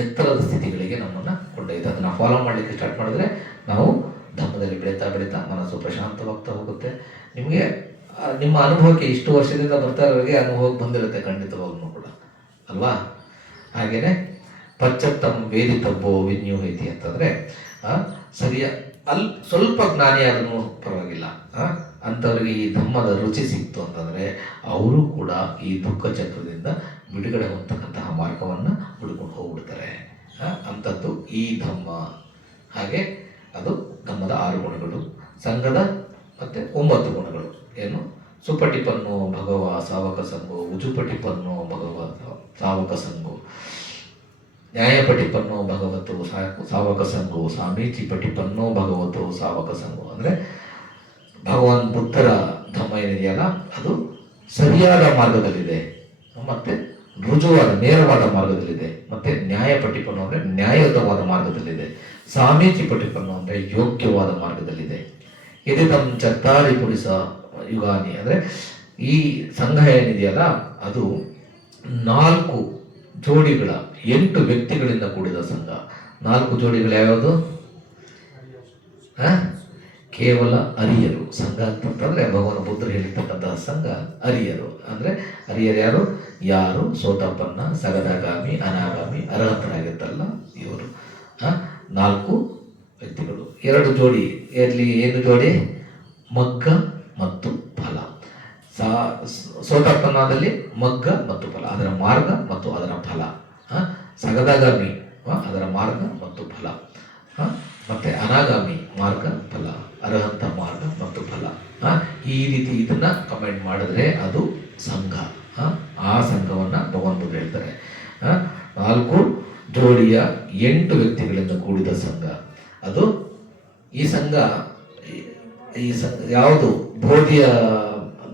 ಎತ್ತರದ ಸ್ಥಿತಿಗಳಿಗೆ ನಮ್ಮನ್ನು ಕೊಂಡೊಯ್ತು. ಅದನ್ನು ಫಾಲೋ ಮಾಡಲಿಕ್ಕೆ ಸ್ಟಾರ್ಟ್ ಮಾಡಿದ್ರೆ ನಾವು ಧರ್ಮದಲ್ಲಿ ಬೆಳೀತಾ ಮನಸ್ಸು ಪ್ರಶಾಂತವಾಗ್ತಾ ಹೋಗುತ್ತೆ. ನಿಮಗೆ ನಿಮ್ಮ ಅನುಭವಕ್ಕೆ ಇಷ್ಟು ವರ್ಷದಿಂದ ಬರ್ತಾ ಇರೋರಿಗೆ ಅನುಭವಕ್ಕೆ ಬಂದಿರುತ್ತೆ ಖಂಡಿತವಾಗ್ಲೂ ಕೂಡ ಅಲ್ವಾ. ಹಾಗೇನೆ ಪಶ್ಚಾತ್ತಂ ವೇದಿತಬ್ಬೋ ವಿನ್ಯೂಹೈತಿ ಅಂತಂದರೆ ಸ್ವಲ್ಪ ಜ್ಞಾನಿಯಾದನು ಪರವಾಗಿಲ್ಲ, ಅಂಥವ್ರಿಗೆ ಈ ಧಮ್ಮದ ರುಚಿ ಸಿಕ್ತು ಅಂತಂದರೆ ಅವರು ಕೂಡ ಈ ದುಃಖ ಚಕ್ರದಿಂದ ಬಿಡುಗಡೆ ಹೊಂದತಕ್ಕಂತಹ ಮಾರ್ಗವನ್ನು ಹುಡ್ಕೊಂಡು ಹೋಗ್ಬಿಡ್ತಾರೆ. ಅಂಥದ್ದು ಈ ಧಮ್ಮ. ಹಾಗೆ ಅದು ಧಮ್ಮದ 6 ಗುಣಗಳು, ಸಂಘದ ಮತ್ತು 9 ಗುಣಗಳು. ಏನು? ಸುಪಟಿಪನ್ನೋ ಭಗವ ಸಾವಕ ಸಂಘೋ, ಉಜುಪಟಿಪನ್ನೋ ಭಗವ ಸಾವಕ ಸಂಘೋ, ನ್ಯಾಯಪಟಿಪನ್ನೋ ಭಗವತೋ ಸಾವಕ ಸಂಘೋ, ಸಾಮೀಚಿ ಪಟಿಪನ್ನೋ ಭಗವತೋ ಸಾವಕ ಸಂಘೋ. ಅಂದರೆ ಭಗವಾನ್ ಬುದ್ಧರ ಧಮ್ಮ ಏನಿದೆಯಲ್ಲ, ಅದು ಸರಿಯಾದ ಮಾರ್ಗದಲ್ಲಿದೆ, ಮತ್ತು ರುಜುವಾದ ನೇರವಾದ ಮಾರ್ಗದಲ್ಲಿದೆ, ಮತ್ತು ನ್ಯಾಯಪಟಿಪನ್ನೋ ಅಂದರೆ ನ್ಯಾಯಯುತವಾದ ಮಾರ್ಗದಲ್ಲಿದೆ, ಸಾಮೀಚಿ ಪಟಿಪನ್ನೋ ಅಂದರೆ ಯೋಗ್ಯವಾದ ಮಾರ್ಗದಲ್ಲಿದೆ. ಎದಿದಂ ಚತ್ತಾರಿ ಪುರಿಸ ಯುಗಾನಿ. ಅಂದರೆ ಈ ಸಂಘ ಏನಿದೆಯಲ್ಲ ಅದು 4 ಜೋಡಿಗಳ 8 ವ್ಯಕ್ತಿಗಳಿಂದ ಕೂಡಿದ ಸಂಘ. 4 ಜೋಡಿಗಳು ಯಾವ್ಯಾವುದು? ಕೇವಲ ಅರಿಯರು ಸಂಘ ಅಂತಂದ್ರೆ ಭಗವಾನ್ ಬುದ್ಧರು ಹೇಳಿರ್ತಕ್ಕಂತಹ ಸಂಘ ಅರಿಯರು. ಅಂದ್ರೆ ಅರಿಯರು ಯಾರು? ಯಾರು ಸೋತಾಪನ್ನ, ಸಗದಾಗಾಮಿ, ಅನಾಗಾಮಿ, ಅರ್ಹತರಾಗಿದ್ದಲ್ಲ ಇವರು. 4 ವ್ಯಕ್ತಿಗಳು. 2 ಜೋಡಿ. ಏನು ಜೋಡಿ? ಮಗ್ಗ ಮತ್ತು ಫಲ. ಸೋತಾಪನ್ನದಲ್ಲಿ ಮಗ್ಗ ಮತ್ತು ಫಲ, ಅದರ ಮಾರ್ಗ ಮತ್ತು ಅದರ ಫಲ. ಸಗದಾಗಾಮಿ ಅದರ ಮಾರ್ಗ ಮತ್ತು ಫಲ. ಮತ್ತೆ ಅನಾಗಾಮಿ ಮಾರ್ಗ ಫಲ, ಅರ್ಹಂತ ಮಾರ್ಗ ಮತ್ತು ಫಲ. ಈ ರೀತಿ ಇದನ್ನ ಕಮೆಂಟ್ ಮಾಡಿದ್ರೆ ಅದು ಸಂಘ. ಆ ಸಂಘವನ್ನ ಭಗವಂತ ಹೇಳ್ತಾರೆ. 4 ಜೋಡಿಯ 8 ವ್ಯಕ್ತಿಗಳಿಂದ ಕೂಡಿದ ಸಂಘ ಅದು. ಈ ಸಂಘ ಯಾವುದು ಬೋಧಿಯ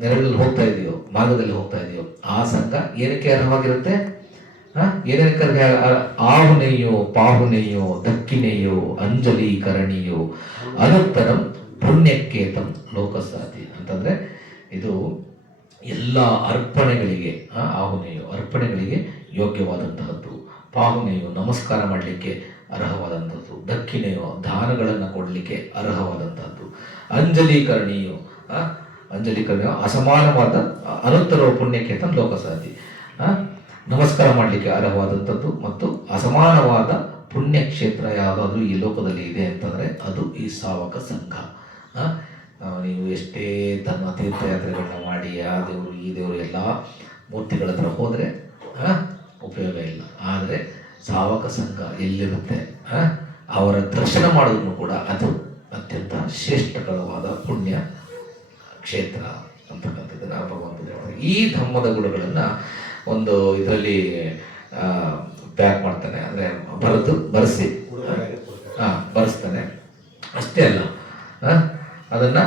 ನೆರಳಲ್ಲಿ ಹೋಗ್ತಾ ಇದೆಯೋ, ಮಾರ್ಗದಲ್ಲಿ ಹೋಗ್ತಾ ಇದೆಯೋ ಆ ಸಂಘ ಏನಕ್ಕೆ ಅರ್ಹವಾಗಿರುತ್ತೆ? ಏನೇನಕ್ಕೆ? ಆಹುನೆಯೋ, ಪಾಹುನೆಯೋ, ದಕ್ಕಿನೆಯೋ, ಅಂಜಲಿ ಕರಣಿಯೋ, ಅನುತ್ತರಂ ಪುಣ್ಯಕ್ಕೇತಂ ಲೋಕಸಾಧಿ. ಅಂತಂದ್ರೆ ಇದು ಎಲ್ಲ ಅರ್ಪಣೆಗಳಿಗೆ, ಆಹುನೆಯೋ ಅರ್ಪಣೆಗಳಿಗೆ ಯೋಗ್ಯವಾದಂತಹದ್ದು, ಪಾಹುನೆಯೋ ನಮಸ್ಕಾರ ಮಾಡಲಿಕ್ಕೆ ಅರ್ಹವಾದಂಥದ್ದು, ದಕ್ಷಿಣೆಯೋ ದಾನಗಳನ್ನು ಕೊಡಲಿಕ್ಕೆ ಅರ್ಹವಾದಂಥದ್ದು, ಅಂಜಲೀಕರಣಿಯೋ ಅಸಮಾನವಾದ ಅನುತ್ತರ ಪುಣ್ಯಕ್ಕೇತಂ ಲೋಕಸಾಧಿ, ನಮಸ್ಕಾರ ಮಾಡಲಿಕ್ಕೆ ಅರ್ಹವಾದಂಥದ್ದು ಮತ್ತು ಅಸಮಾನವಾದ ಪುಣ್ಯಕ್ಷೇತ್ರ ಯಾವುದಾದ್ರೂ ಈ ಲೋಕದಲ್ಲಿ ಇದೆ ಅಂತಂದರೆ ಅದು ಈ ಸಾವಕ ಸಂಘ. ನೀವು ಎಷ್ಟೇ ತನ್ನ ತೀರ್ಥಯಾತ್ರೆಗಳನ್ನ ಮಾಡಿ ಆ ದೇವರು ಈ ದೇವರು ಎಲ್ಲ ಮೂರ್ತಿಗಳ ಹತ್ರ ಹೋದರೆ ಉಪಯೋಗ ಇಲ್ಲ. ಆದರೆ ಸಾವಕ ಸಂಘ ಎಲ್ಲಿರುತ್ತೆ ಅವರ ದರ್ಶನ ಮಾಡೋದನ್ನು ಕೂಡ ಅದು ಅತ್ಯಂತ ಶ್ರೇಷ್ಠಕರವಾದ ಪುಣ್ಯ ಕ್ಷೇತ್ರ ಅಂತಕ್ಕಂಥದ್ದನ್ನು ಭಗವಂತ ಹೇಳ್ತಾರೆ. ಈ ಧಮ್ಮದ ಗುಣಗಳನ್ನು ಒಂದು ಇದರಲ್ಲಿ ಪ್ಯಾಕ್ ಮಾಡ್ತಾನೆ, ಅಂದರೆ ಬರೆಸಿ ಬರೆಸ್ತಾನೆ. ಅಷ್ಟೇ ಅಲ್ಲ, ಅದನ್ನು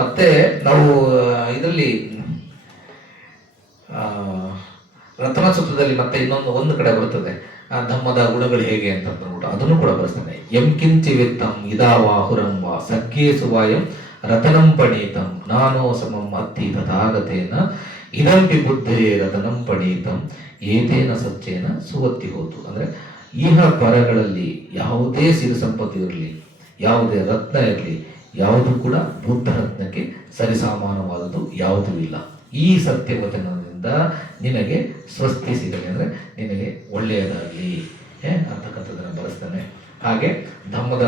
ಮತ್ತೆ ನಾವು ಇದರಲ್ಲಿ ರತನ ಸೂತ್ರದಲ್ಲಿ ಮತ್ತೆ ಒಂದು ಕಡೆ ಬರುತ್ತದೆ ಧಮ್ಮದ ಗುಣಗಳು ಹೇಗೆ ಅಂತ ಅಂದ್ಬಿಟ್ಟು ಅದನ್ನು ಕೂಡ ಬರೆಸ್ತಾನೆ. ಎಂ ಕಿಂಚಿವಿತ್ತಂ ಇದಾವಾಹುರಂ ವಾ ಸಗ್ಗೇಸುವಾಯಂ ರತನಂ ಪಣೀತಂ ನಾನೋ ಸಮಂ ಅತ್ತಿ ತಥಾಗತೇನ ಇದಂಪಿ ಬುದ್ಧೇ ರತನಂ ಪಣೀತಂ ಏತೇನ ಸಚ್ಚೇನ ಸುವತ್ತಿ ಹೋತು. ಅಂದರೆ ಈಹ ಪರಗಳಲ್ಲಿ ಯಾವುದೇ ಸಿರಿ ಸಂಪತ್ತು ಇರಲಿ, ಯಾವುದೇ ರತ್ನ ಇರಲಿ, ಯಾವುದು ಕೂಡ ಬುದ್ಧ ರತ್ನಕ್ಕೆ ಸರಿಸಮಾನವಾದದ್ದು ಯಾವುದೂ ಇಲ್ಲ. ಈ ಸತ್ಯವಚನದಿಂದ ನಿನಗೆ ಸ್ವಸ್ತಿ ಸಿಗಲಿ, ಅಂದರೆ ನಿನಗೆ ಒಳ್ಳೆಯದಾಗಲಿ ಅಂತಕ್ಕಂಥದ್ದನ್ನು ಬರೆಸ್ತಾನೆ. ಹಾಗೆ ಧಮ್ಮದ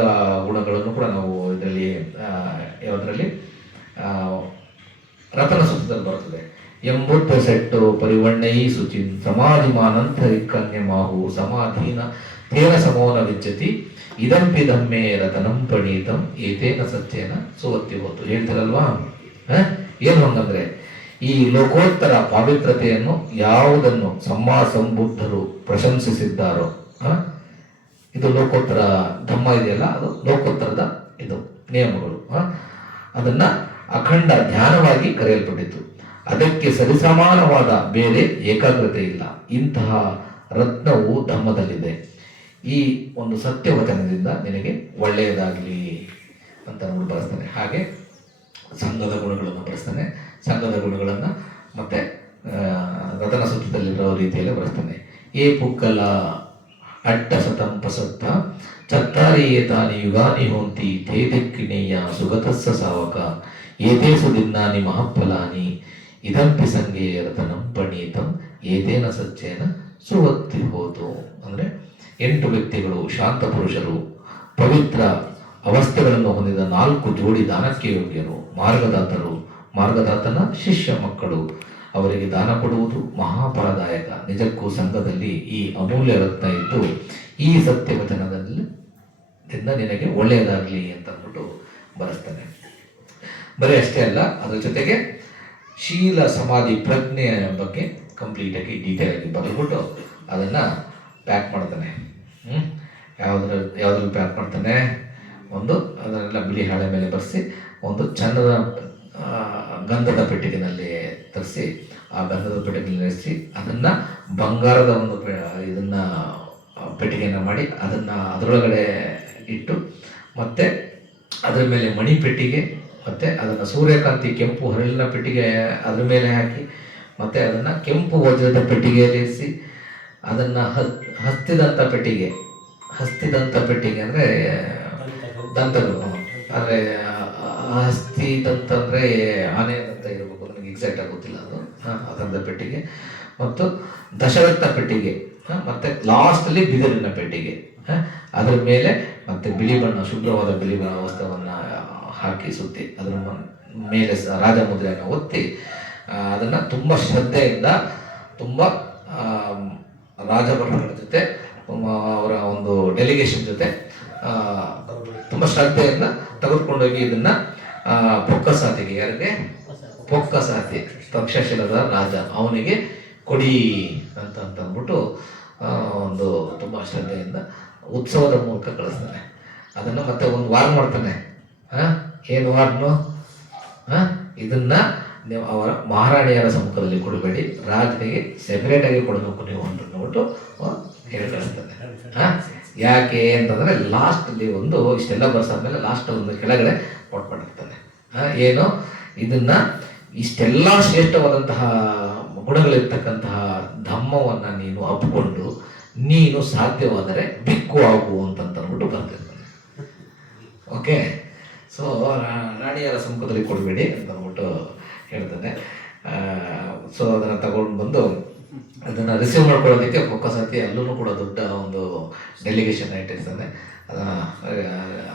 ಗುಣಗಳನ್ನು ಕೂಡ ನಾವು ಇದರಲ್ಲಿ ಯಾವುದರಲ್ಲಿ ರತನ ಸೂತ್ರದಲ್ಲಿ ಬರ್ತದೆ. ಎಂಬುತ್ತ ಸೆಟ್ಟು ಪರಿವಣ್ಣೈ ಶುಚಿನ್ ಸಮಾಧಿಮಾನಂತರಿ ಕನ್ಯಮಾಹು ಸಮಾಧೀನ ತೇನ ಸಮೋನ ವಿಚ್ಯತಿ ಇದಂಪಿ ಧಮ್ಮೆ ರತನಂ ಪಣೀತಂ ಏತೇನ ಸತ್ಯೇನ ಸುವತ್ತಿ ಹೋತು. ಹೇಳ್ತಾರಲ್ವಾ, ಏನು ಹಂಗಂದ್ರೆ ಈ ಲೋಕೋತ್ತರ ಪವಿತ್ರತೆಯನ್ನು ಯಾವುದನ್ನು ಸಮ್ಮಾ ಸಂಬುದ್ಧರು ಪ್ರಶಂಸಿಸಿದ್ದಾರೋ ಇದು ಲೋಕೋತ್ತರ ಧಮ್ಮ ಇದೆಯಲ್ಲ, ಅದು ಲೋಕೋತ್ತರದ ಇದು ನಿಯಮಗಳು. ಅದನ್ನ ಅಖಂಡ ಧ್ಯಾನವಾಗಿ ಕರೆಯಲ್ಪಟ್ಟಿತು. ಅದಕ್ಕೆ ಸರಿಸಮಾನವಾದ ಬೇರೆ ಏಕಾಗ್ರತೆ ಇಲ್ಲ. ಇಂತಹ ರತ್ನವು ಧಮ್ಮದಲ್ಲಿದೆ. ಈ ಒಂದು ಸತ್ಯವಚನದಿಂದ ನಿನಗೆ ಒಳ್ಳೆಯದಾಗಲಿ ಅಂತ ನೋಡಿ ಬಳಸ್ತಾನೆ. ಹಾಗೆ ಸಂಘದ ಗುಣಗಳನ್ನು ಬಳಸ್ತಾನೆ. ಸಂಘದ ಗುಣಗಳನ್ನು ಮತ್ತೆ ರತನ ಸೂತ್ರದಲ್ಲಿರೋ ರೀತಿಯಲ್ಲಿ ಬಳಸ್ತಾನೆ. ಏ ಪುಕ್ಕಲ ಅಡ್ಡ ಸತಂ ಪ್ರಸತ್ತ ಚತ್ತಾರಿ ಏತಾನಿ ಯುಗಾನಿ ಹೋಂತಿ ತೇ ದಿಕ್ಕಿಣೇಯ ಸುಗತಸ್ಸ ಸಾವಕ ಏತೇಸು ದಿನ್ನಾನಿ ಮಹಾಫಲಾನಿ ಇದಂಪಿ ಸಂಘೇ ರತನಂ ಪಣೀತಂ ಏತೇನ ಸಚ್ಚೇನ ಸುವತ್ತಿ ಹೋತು. ಅಂದರೆ 8 ವ್ಯಕ್ತಿಗಳು, ಶಾಂತ ಪುರುಷರು, ಪವಿತ್ರ ಅವಸ್ಥೆಗಳನ್ನು ಹೊಂದಿದ 4 ಜೋಡಿ ದಾನಕ್ಕೆ ಯೋಗ್ಯರು, ಮಾರ್ಗದಾತನ ಶಿಷ್ಯ ಮಕ್ಕಳು, ಅವರಿಗೆ ದಾನ ಕೊಡುವುದು ಮಹಾಫಲದಾಯಕ. ನಿಜಕ್ಕೂ ಸಂಘದಲ್ಲಿ ಈ ಅಮೂಲ್ಯ ರತ್ನ ಇದ್ದು ಈ ಸತ್ಯವಚನದಲ್ಲಿ ನಿನಗೆ ಒಳ್ಳೆಯದಾಗಲಿ ಅಂತ ಅಂದ್ಬಿಟ್ಟು ಬರೆಸ್ತಾನೆ. ಬರೀ ಅಷ್ಟೇ ಅಲ್ಲ, ಅದರ ಜೊತೆಗೆ ಶೀಲ ಸಮಾಧಿ ಪ್ರಜ್ಞೆಯ ಬಗ್ಗೆ ಕಂಪ್ಲೀಟಾಗಿ ಡೀಟೇಲ್ ಆಗಿ ಬರೆದ್ಬಿಟ್ಟು ಅದನ್ನು ಪ್ಯಾಕ್ ಮಾಡ್ತಾನೆ. ಯಾವುದ್ರಲ್ಲಿ ಪ್ಯಾಕ್ ಮಾಡ್ತಾನೆ? ಒಂದು ಅದನ್ನೆಲ್ಲ ಬಿಳಿ ಹಾಳೆ ಮೇಲೆ ಬರೆಸಿ ಒಂದು ಚಂದದ ಗಂಧದ ಪೆಟ್ಟಿಗೆನಲ್ಲಿ ತರಿಸಿ ಆ ಗಂಧದ ಪೆಟ್ಟಿಗೆನಲ್ಲಿ ಇರಿಸಿ ಅದನ್ನು ಬಂಗಾರದ ಒಂದು ಇದನ್ನ ಪೆಟ್ಟಿಗೆಯನ್ನು ಮಾಡಿ ಅದನ್ನು ಅದರೊಳಗಡೆ ಇಟ್ಟು ಮತ್ತೆ ಅದರ ಮೇಲೆ ಮಣಿ ಪೆಟ್ಟಿಗೆ ಮತ್ತು ಅದನ್ನು ಸೂರ್ಯಕಾಂತಿ ಕೆಂಪು ಹರಳಿನ ಪೆಟ್ಟಿಗೆ ಅದ್ರ ಮೇಲೆ ಹಾಕಿ ಮತ್ತು ಅದನ್ನು ಕೆಂಪು ವಜ್ರದ ಪೆಟ್ಟಿಗೆಯಲ್ಲಿ ಇರಿಸಿ ಅದನ್ನು ಹಸ್ತಿದಂಥ ಪೆಟ್ಟಿಗೆ ಅಂದರೆ ದಂತಗಳು, ಅಂದರೆ ಹಸ್ತಿದಂತ ಅಂದರೆ ಆನೆ ಅಂತ ಇರಬೇಕು, ನನಗೆ ಎಕ್ಸಾಕ್ಟ್ ಆಗಿ ಗೊತ್ತಿಲ್ಲ ಅದು. ಅದಂಥ ಪೆಟ್ಟಿಗೆ ಮತ್ತು ದಶರಥ ಪೆಟ್ಟಿಗೆ ಮತ್ತು ಲಾಸ್ಟಲ್ಲಿ ಬಿದಿರಿನ ಪೆಟ್ಟಿಗೆ, ಅದರ ಮೇಲೆ ಮತ್ತು ಬಿಳಿ ಬಣ್ಣ, ಶುಭ್ರವಾದ ಬಿಳಿ ಬಣ್ಣ ವಸ್ತ್ರವನ್ನು ಹಾಕಿ ಸುತ್ತಿ ಅದರ ಮೇಲೆ ರಾಜಮುದ್ರೆಯನ್ನು ಒತ್ತಿ ಅದನ್ನು ತುಂಬ ಶ್ರದ್ಧೆಯಿಂದ ತುಂಬ ರಾಜಭಟರ ಜೊತೆ ಅವರ ಒಂದು ಡೆಲಿಗೇಷನ್ ಜೊತೆ ತುಂಬ ಶ್ರದ್ಧೆಯಿಂದ ತೆಗೆದುಕೊಂಡೋಗಿ ಇದನ್ನು ಪೊಕ್ಕಸಾತಿಗೆ, ಯಾರಿಗೆ ಪೊಕ್ಕಸಾತಿ ತಕ್ಷಶಿಲದ ರಾಜ, ಅವನಿಗೆ ಕೊಡಿ ಅಂತ ಅಂದ್ಬಿಟ್ಟು ಒಂದು ತುಂಬ ಶ್ರದ್ಧೆಯಿಂದ ಉತ್ಸವದ ಮೂಲಕ ಕಳಿಸ್ತಾನೆ. ಅದನ್ನು ಮತ್ತೆ ಒಂದು ವಾರ್ ಮಾಡ್ತಾನೆ. ಏನು ವಾರ್ನು? ಇದನ್ನು ನೀವು ಅವರ ಮಹಾರಾಣಿಯರ ಸಮ್ಮುಖದಲ್ಲಿ ಕೊಡಬೇಡಿ, ರಾಜನಿಗೆ ಸೆಪರೇಟಾಗಿ ಕೊಡಬೇಕು ನೀವು ಅಂತ ಅಂದ್ಬಿಟ್ಟು ಹೇಳಿ ಕಳಿಸ್ತಾನೆ. ಯಾಕೆ ಅಂತಂದರೆ ಲಾಸ್ಟಲ್ಲಿ ಒಂದು ಇಷ್ಟೆಲ್ಲ ಬರ್ಸಾದ್ಮೇಲೆ ಲಾಸ್ಟಲ್ಲಿ ಒಂದು ಕೆಳಗಡೆ ಕೊಟ್ಬಿಟ್ಟಿರ್ತಾನೆ. ಏನು ಇದನ್ನು ಇಷ್ಟೆಲ್ಲ ಶ್ರೇಷ್ಠವಾದಂತಹ ಗುಣಗಳಿರ್ತಕ್ಕಂತಹ ಧಮ್ಮವನ್ನು ನೀನು ಅಪ್ಪಿಕೊಂಡು ನೀನು ಸಾಧ್ಯವಾದರೆ ಬಿಕ್ಕು ಆಗು ಅಂತಂದ್ಬಿಟ್ಟು ಬರ್ತಿರ್ತಾನೆ. ಓಕೆ, ಸೊ ರಾಣಿಯರ ಸಮ್ಮುಖದಲ್ಲಿ ಕೊಡಬೇಡಿ ಅಂತಂದ್ಬಿಟ್ಟು ಹೇಳ್ತಾನೆ. ಸೊ ಅದನ್ನು ತಗೊಂಡು ಬಂದು ಅದನ್ನು ರಿಸೀವ್ ಮಾಡ್ಕೊಳ್ಳೋದಕ್ಕೆ ಪೊಕ್ಕಸಾತಿ ಅಲ್ಲೂ ಕೂಡ ದೊಡ್ಡ ಒಂದು ಡೆಲಿಗೇಷನ್ ಇಟ್ಟಿರ್ತಾನೆ.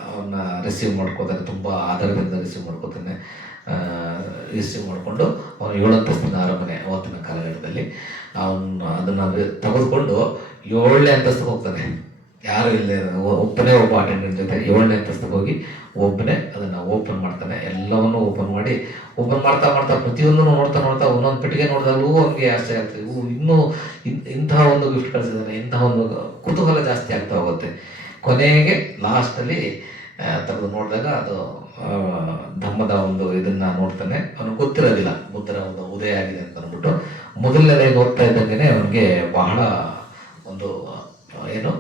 ಅವನ್ನ ರಿಸೀವ್ ಮಾಡ್ಕೋತಾನೆ, ತುಂಬ ಆಧಾರದಿಂದ ರಿಸೀವ್ ಮಾಡ್ಕೋತಾನೆ. ರಿಸೀವ್ ಮಾಡಿಕೊಂಡು ಅವನು 7 ಅಂತಸ್ತಿನ ಅರಮನೆ ಅವತ್ತಿನ ಕಾಲಘಟ್ಟದಲ್ಲಿ ಅವನು ಅದನ್ನು ತೆಗೆದುಕೊಂಡು 7ನೇ ಅಂತಸ್ತಿಗೆ ಹೋಗ್ತಾನೆ. ಯಾರು ಇಲ್ಲದೆ ಒಬ್ಬನೇ ಒಬ್ಬ ಅಟೆಂಡೆಂಟ್ ಜೊತೆ 7ನೇ ಅಂತಸ್ತಿಗೆ ಹೋಗಿ ಒಬ್ಬನೇ ಅದನ್ನು ಓಪನ್ ಮಾಡ್ತಾನೆ. ಎಲ್ಲವನ್ನೂ ಓಪನ್ ಮಾಡಿ ಓಪನ್ ಮಾಡ್ತಾ ಮಾಡ್ತಾ ಪ್ರತಿಯೊಂದೂ ನೋಡ್ತಾ ಒಂದೊಂದು ಪೆಟ್ಟಿಗೆ ನೋಡಿದಾಗಲೂ ಅವನಿಗೆ ಆಶ್ಚರ್ಯ ಆಗ್ತದೆ. ಇನ್ನೂ ಇಂತಹ ಒಂದು ಗಿಫ್ಟ್ ಕಳಿಸಿದ್ದಾನೆ, ಇಂತಹ ಒಂದು ಕುತೂಹಲ ಜಾಸ್ತಿ ಆಗ್ತಾ ಹೋಗುತ್ತೆ. ಕೊನೆಗೆ ಲಾಸ್ಟಲ್ಲಿ ತೆಗೆದು ನೋಡಿದಾಗ ಅದು ಧಮ್ಮದ ಒಂದು ಇದನ್ನು ನೋಡ್ತಾನೆ. ಅವನಿಗೆ ಗೊತ್ತಿರೋದಿಲ್ಲ ಬುದ್ಧರ ಒಂದು ಉದಯ ಆಗಿದೆ ಅಂತ ಅಂದ್ಬಿಟ್ಟು. ಮೊದಲನೇದಾಗಿ ನೋಡ್ತಾ ಇದ್ದಂಗೆ ಅವನಿಗೆ ಬಹಳ ಒಂದು ಏನು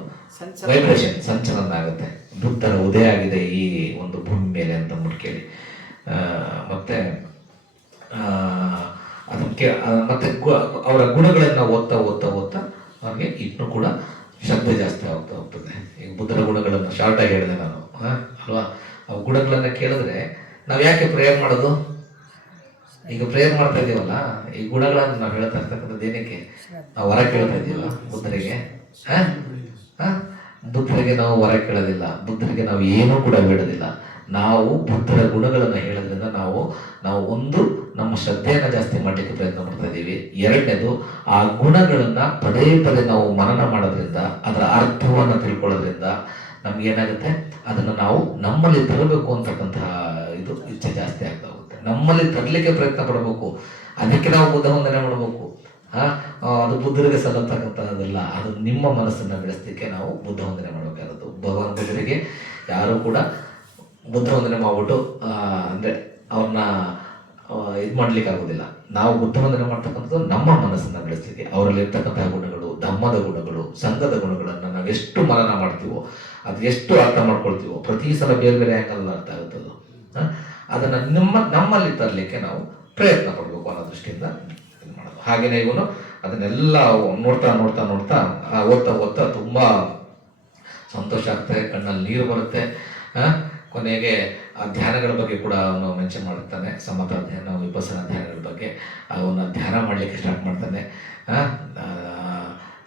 ವೈಬ್ರೇಷನ್, ಸಂಚಲನ ಆಗುತ್ತೆ. ಬುದ್ಧರ ಉದಯ ಆಗಿದೆ ಈ ಒಂದು ಭೂಮಿ ಮೇಲೆ ಅಂತ ಅಂದ್ಬಿಟ್ಟು ಕೇಳಿ ಮತ್ತೆ ಅದಕ್ಕೆ ಮತ್ತೆ ಅವರ ಗುಣಗಳನ್ನು ಓದ್ತಾ ಅವ್ರಿಗೆ ಇನ್ನೂ ಕೂಡ ಶ್ರದ್ಧೆ ಜಾಸ್ತಿ ಆಗ್ತಾ ಹೋಗ್ತದೆ. ಈಗ ಬುದ್ಧರ ಗುಣಗಳನ್ನು ಶಾರ್ಟಾಗಿ ಹೇಳಿದೆ ನಾನು ಅಲ್ವಾ. ಆ ಗುಣಗಳನ್ನು ಕೇಳಿದ್ರೆ ನಾವು ಯಾಕೆ ಪ್ರೇಯರ್ ಮಾಡೋದು? ಈಗ ಪ್ರೇಯರ್ ಮಾಡ್ತಾ ಇದೀವಲ್ಲ, ಈ ಗುಣಗಳನ್ನು ನಾವು ಹೇಳ್ತಾ ಇರ್ತಕ್ಕಂಥದ್ದು ಏನಕ್ಕೆ? ನಾವು ವರ ಕೇಳ್ತಾ ಇದೀವ ಬುದ್ಧರಿಗೆ? ಬುದ್ಧರಿಗೆ ನಾವು ವರ ಕೇಳೋದಿಲ್ಲ, ಬುದ್ಧರಿಗೆ ನಾವು ಏನೂ ಕೂಡ ಬೇಡೋದಿಲ್ಲ. ನಾವು ಬುದ್ಧರ ಗುಣಗಳನ್ನು ಹೇಳೋದ್ರಿಂದ ನಾವು ಒಂದು ನಮ್ಮ ಶ್ರದ್ಧೆಯನ್ನು ಜಾಸ್ತಿ ಮಾಡಲಿಕ್ಕೆ ಪ್ರಯತ್ನ ಮಾಡ್ತಾ ಇದ್ದೀವಿ. ಎರಡನೇದು, ಆ ಗುಣಗಳನ್ನು ಪದೇ ಪದೇ ನಾವು ಮನನ ಮಾಡೋದ್ರಿಂದ, ಅದರ ಅರ್ಥವನ್ನು ತಿಳ್ಕೊಳ್ಳೋದ್ರಿಂದ ನಮಗೇನಾಗುತ್ತೆ, ಅದನ್ನು ನಾವು ನಮ್ಮಲ್ಲಿ ತರಬೇಕು ಅಂತಕ್ಕಂತಹ ಇದು ಇಚ್ಛೆ ಜಾಸ್ತಿ ಆಗ್ತಾ ಹೋಗುತ್ತೆ. ನಮ್ಮಲ್ಲಿ ತರಲಿಕ್ಕೆ ಪ್ರಯತ್ನ ಪಡಬೇಕು. ಅದಕ್ಕೆ ನಾವು ಬುದ್ಧ ವಂದನೆ ಮಾಡಬೇಕು. ಅದು ಬುದ್ಧರಿಗೆ ಸಲ್ಲತಕ್ಕಂಥದ್ದಲ್ಲ, ಅದು ನಿಮ್ಮ ಮನಸ್ಸನ್ನು ಬೆಳೆಸಲಿಕ್ಕೆ ನಾವು ಬುದ್ಧ ವಂದನೆ ಮಾಡಬೇಕಾದದ್ದು. ಭಗವಾನ್ ಬುದ್ಧರಿಗೆ ಯಾರು ಕೂಡ ಬುದ್ಧ ವಂದನೆ ಮಾಡ್ಬಿಟ್ಟು ಅಂದರೆ ಅವ್ರನ್ನ ಇದು ಮಾಡ್ಲಿಕ್ಕೆ ಆಗೋದಿಲ್ಲ. ನಾವು ಬುದ್ಧ ವಂದನೆ ಮಾಡ್ತಕ್ಕಂಥದ್ದು ನಮ್ಮ ಮನಸ್ಸನ್ನು ಬೆಳೆಸಲಿಕ್ಕೆ. ಅವರಲ್ಲಿ ಇರ್ತಕ್ಕಂತಹ ಗುಣಗಳು, ಧಮ್ಮದ ಗುಣಗಳು, ಸಂಘದ ಗುಣಗಳನ್ನು ನಾವು ಎಷ್ಟು ಮನನ ಮಾಡ್ತೀವೋ, ಅದು ಎಷ್ಟು ಅರ್ಥ ಮಾಡ್ಕೊಳ್ತೀವೋ, ಪ್ರತಿ ಸಲ ಬೇರೆ ಬೇರೆ ಆ್ಯಂಗಲ್ ಅರ್ಥ ಆಗುತ್ತದು. ಅದನ್ನು ನಮ್ಮಲ್ಲಿ ತರಲಿಕ್ಕೆ ನಾವು ಪ್ರಯತ್ನ ಪಡಬೇಕು ಅನ್ನೋ ದೃಷ್ಟಿಯಿಂದ ಇದು ಮಾಡೋದು. ಹಾಗೆಯೇ ಇವನು ಅದನ್ನೆಲ್ಲ ನೋಡ್ತಾ ಓದ್ತಾ ತುಂಬ ಸಂತೋಷ ಆಗ್ತದೆ, ಕಣ್ಣಲ್ಲಿ ನೀರು ಬರುತ್ತೆ. ಕೊನೆಗೆ ಆ ಧ್ಯಾನಗಳ ಬಗ್ಗೆ ಕೂಡ ಅವನು ಮೆನ್ಷನ್ ಮಾಡುತ್ತಾನೆ. ಸಮತ ಧ್ಯಾನ, ವಿಪಸ್ಸನ ಧ್ಯಾನಗಳ ಬಗ್ಗೆ ಅವನ್ನ ಧ್ಯಾನ ಮಾಡಲಿಕ್ಕೆ ಸ್ಟಾರ್ಟ್ ಮಾಡ್ತಾನೆ.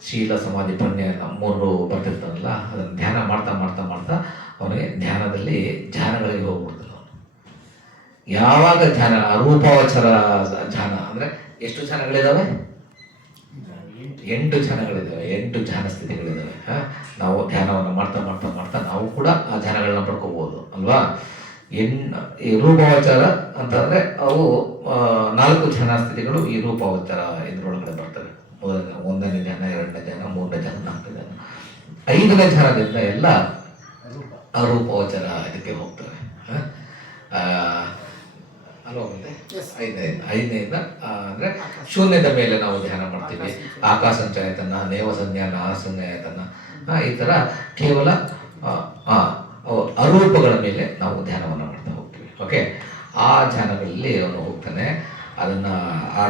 ಶೀಲ, ಸಮಾಧಿ, ಪುಣ್ಯ 3 ಬರ್ತಿರ್ತಾನಲ್ಲ, ಅದನ್ನು ಧ್ಯಾನ ಮಾಡ್ತಾ ಅವನಿಗೆ ಧ್ಯಾನದಲ್ಲಿ ಧ್ಯಾನಗಳಿಗೆ ಹೋಗ್ಬಿಡ್ತಾನೆ ಅವನು. ಯಾವಾಗ ಧ್ಯಾನ, ಅರೂಪಾವಚರ ಧ್ಯಾನ ಅಂದರೆ ಎಷ್ಟು ಧ್ಯಾನಗಳಿದ್ದಾವೆ? 8 ಧ್ಯಾನಗಳಿದ್ದಾವೆ, 8 ಧ್ಯಾನ ಸ್ಥಿತಿಗಳಿದ್ದಾವೆ. ನಾವು ಧ್ಯಾನವನ್ನು ಮಾಡ್ತಾ ನಾವು ಕೂಡ ಆ ಧ್ಯಾನಗಳನ್ನ ಪಡ್ಕೋಬಹುದು ಅಲ್ವಾ. ಈ ರೂಪಾವಚಾರ ಅಂತಂದರೆ ಅವು 4 ಧ್ಯಾನ ಸ್ಥಿತಿಗಳು ಈ ರೂಪಾವಚಾರ ಇದರೊಳಗಡೆ ಬರ್ತವೆ. 1ನೇ ಧ್ಯಾನ, 2ನೇ ಧ್ಯಾನ, 3ನೇ ಧ್ಯಾನ, 4ನೇ ಧ್ಯಾನ. 5ನೇ ಧ್ಯಾನದಿಂದ ಎಲ್ಲ ಅರೂಪವಚರ ಇದಕ್ಕೆ ಹೋಗ್ತವೆ. ಅಲ್ವಾ ಮುಂದೆ ಐದನೇಯಿಂದ ಅಂದರೆ ಶೂನ್ಯದ ಮೇಲೆ ನಾವು ಧ್ಯಾನ ಮಾಡ್ತೀವಿ. ಆಕಾಶಂಚಾಯತನ, ನೇವ ಸಂಜ್ಞಾ, ನಾಸಂಜ್ಞಾಯತನ, ಈ ಥರ ಕೇವಲ ಅರೂಪಗಳ ಮೇಲೆ ನಾವು ಧ್ಯಾನವನ್ನು ಮಾಡ್ತಾ ಹೋಗ್ತೀವಿ. ಓಕೆ, ಆ ಧ್ಯಾನಗಳಲ್ಲಿ ಅವನು ಹೋಗ್ತಾನೆ. ಆ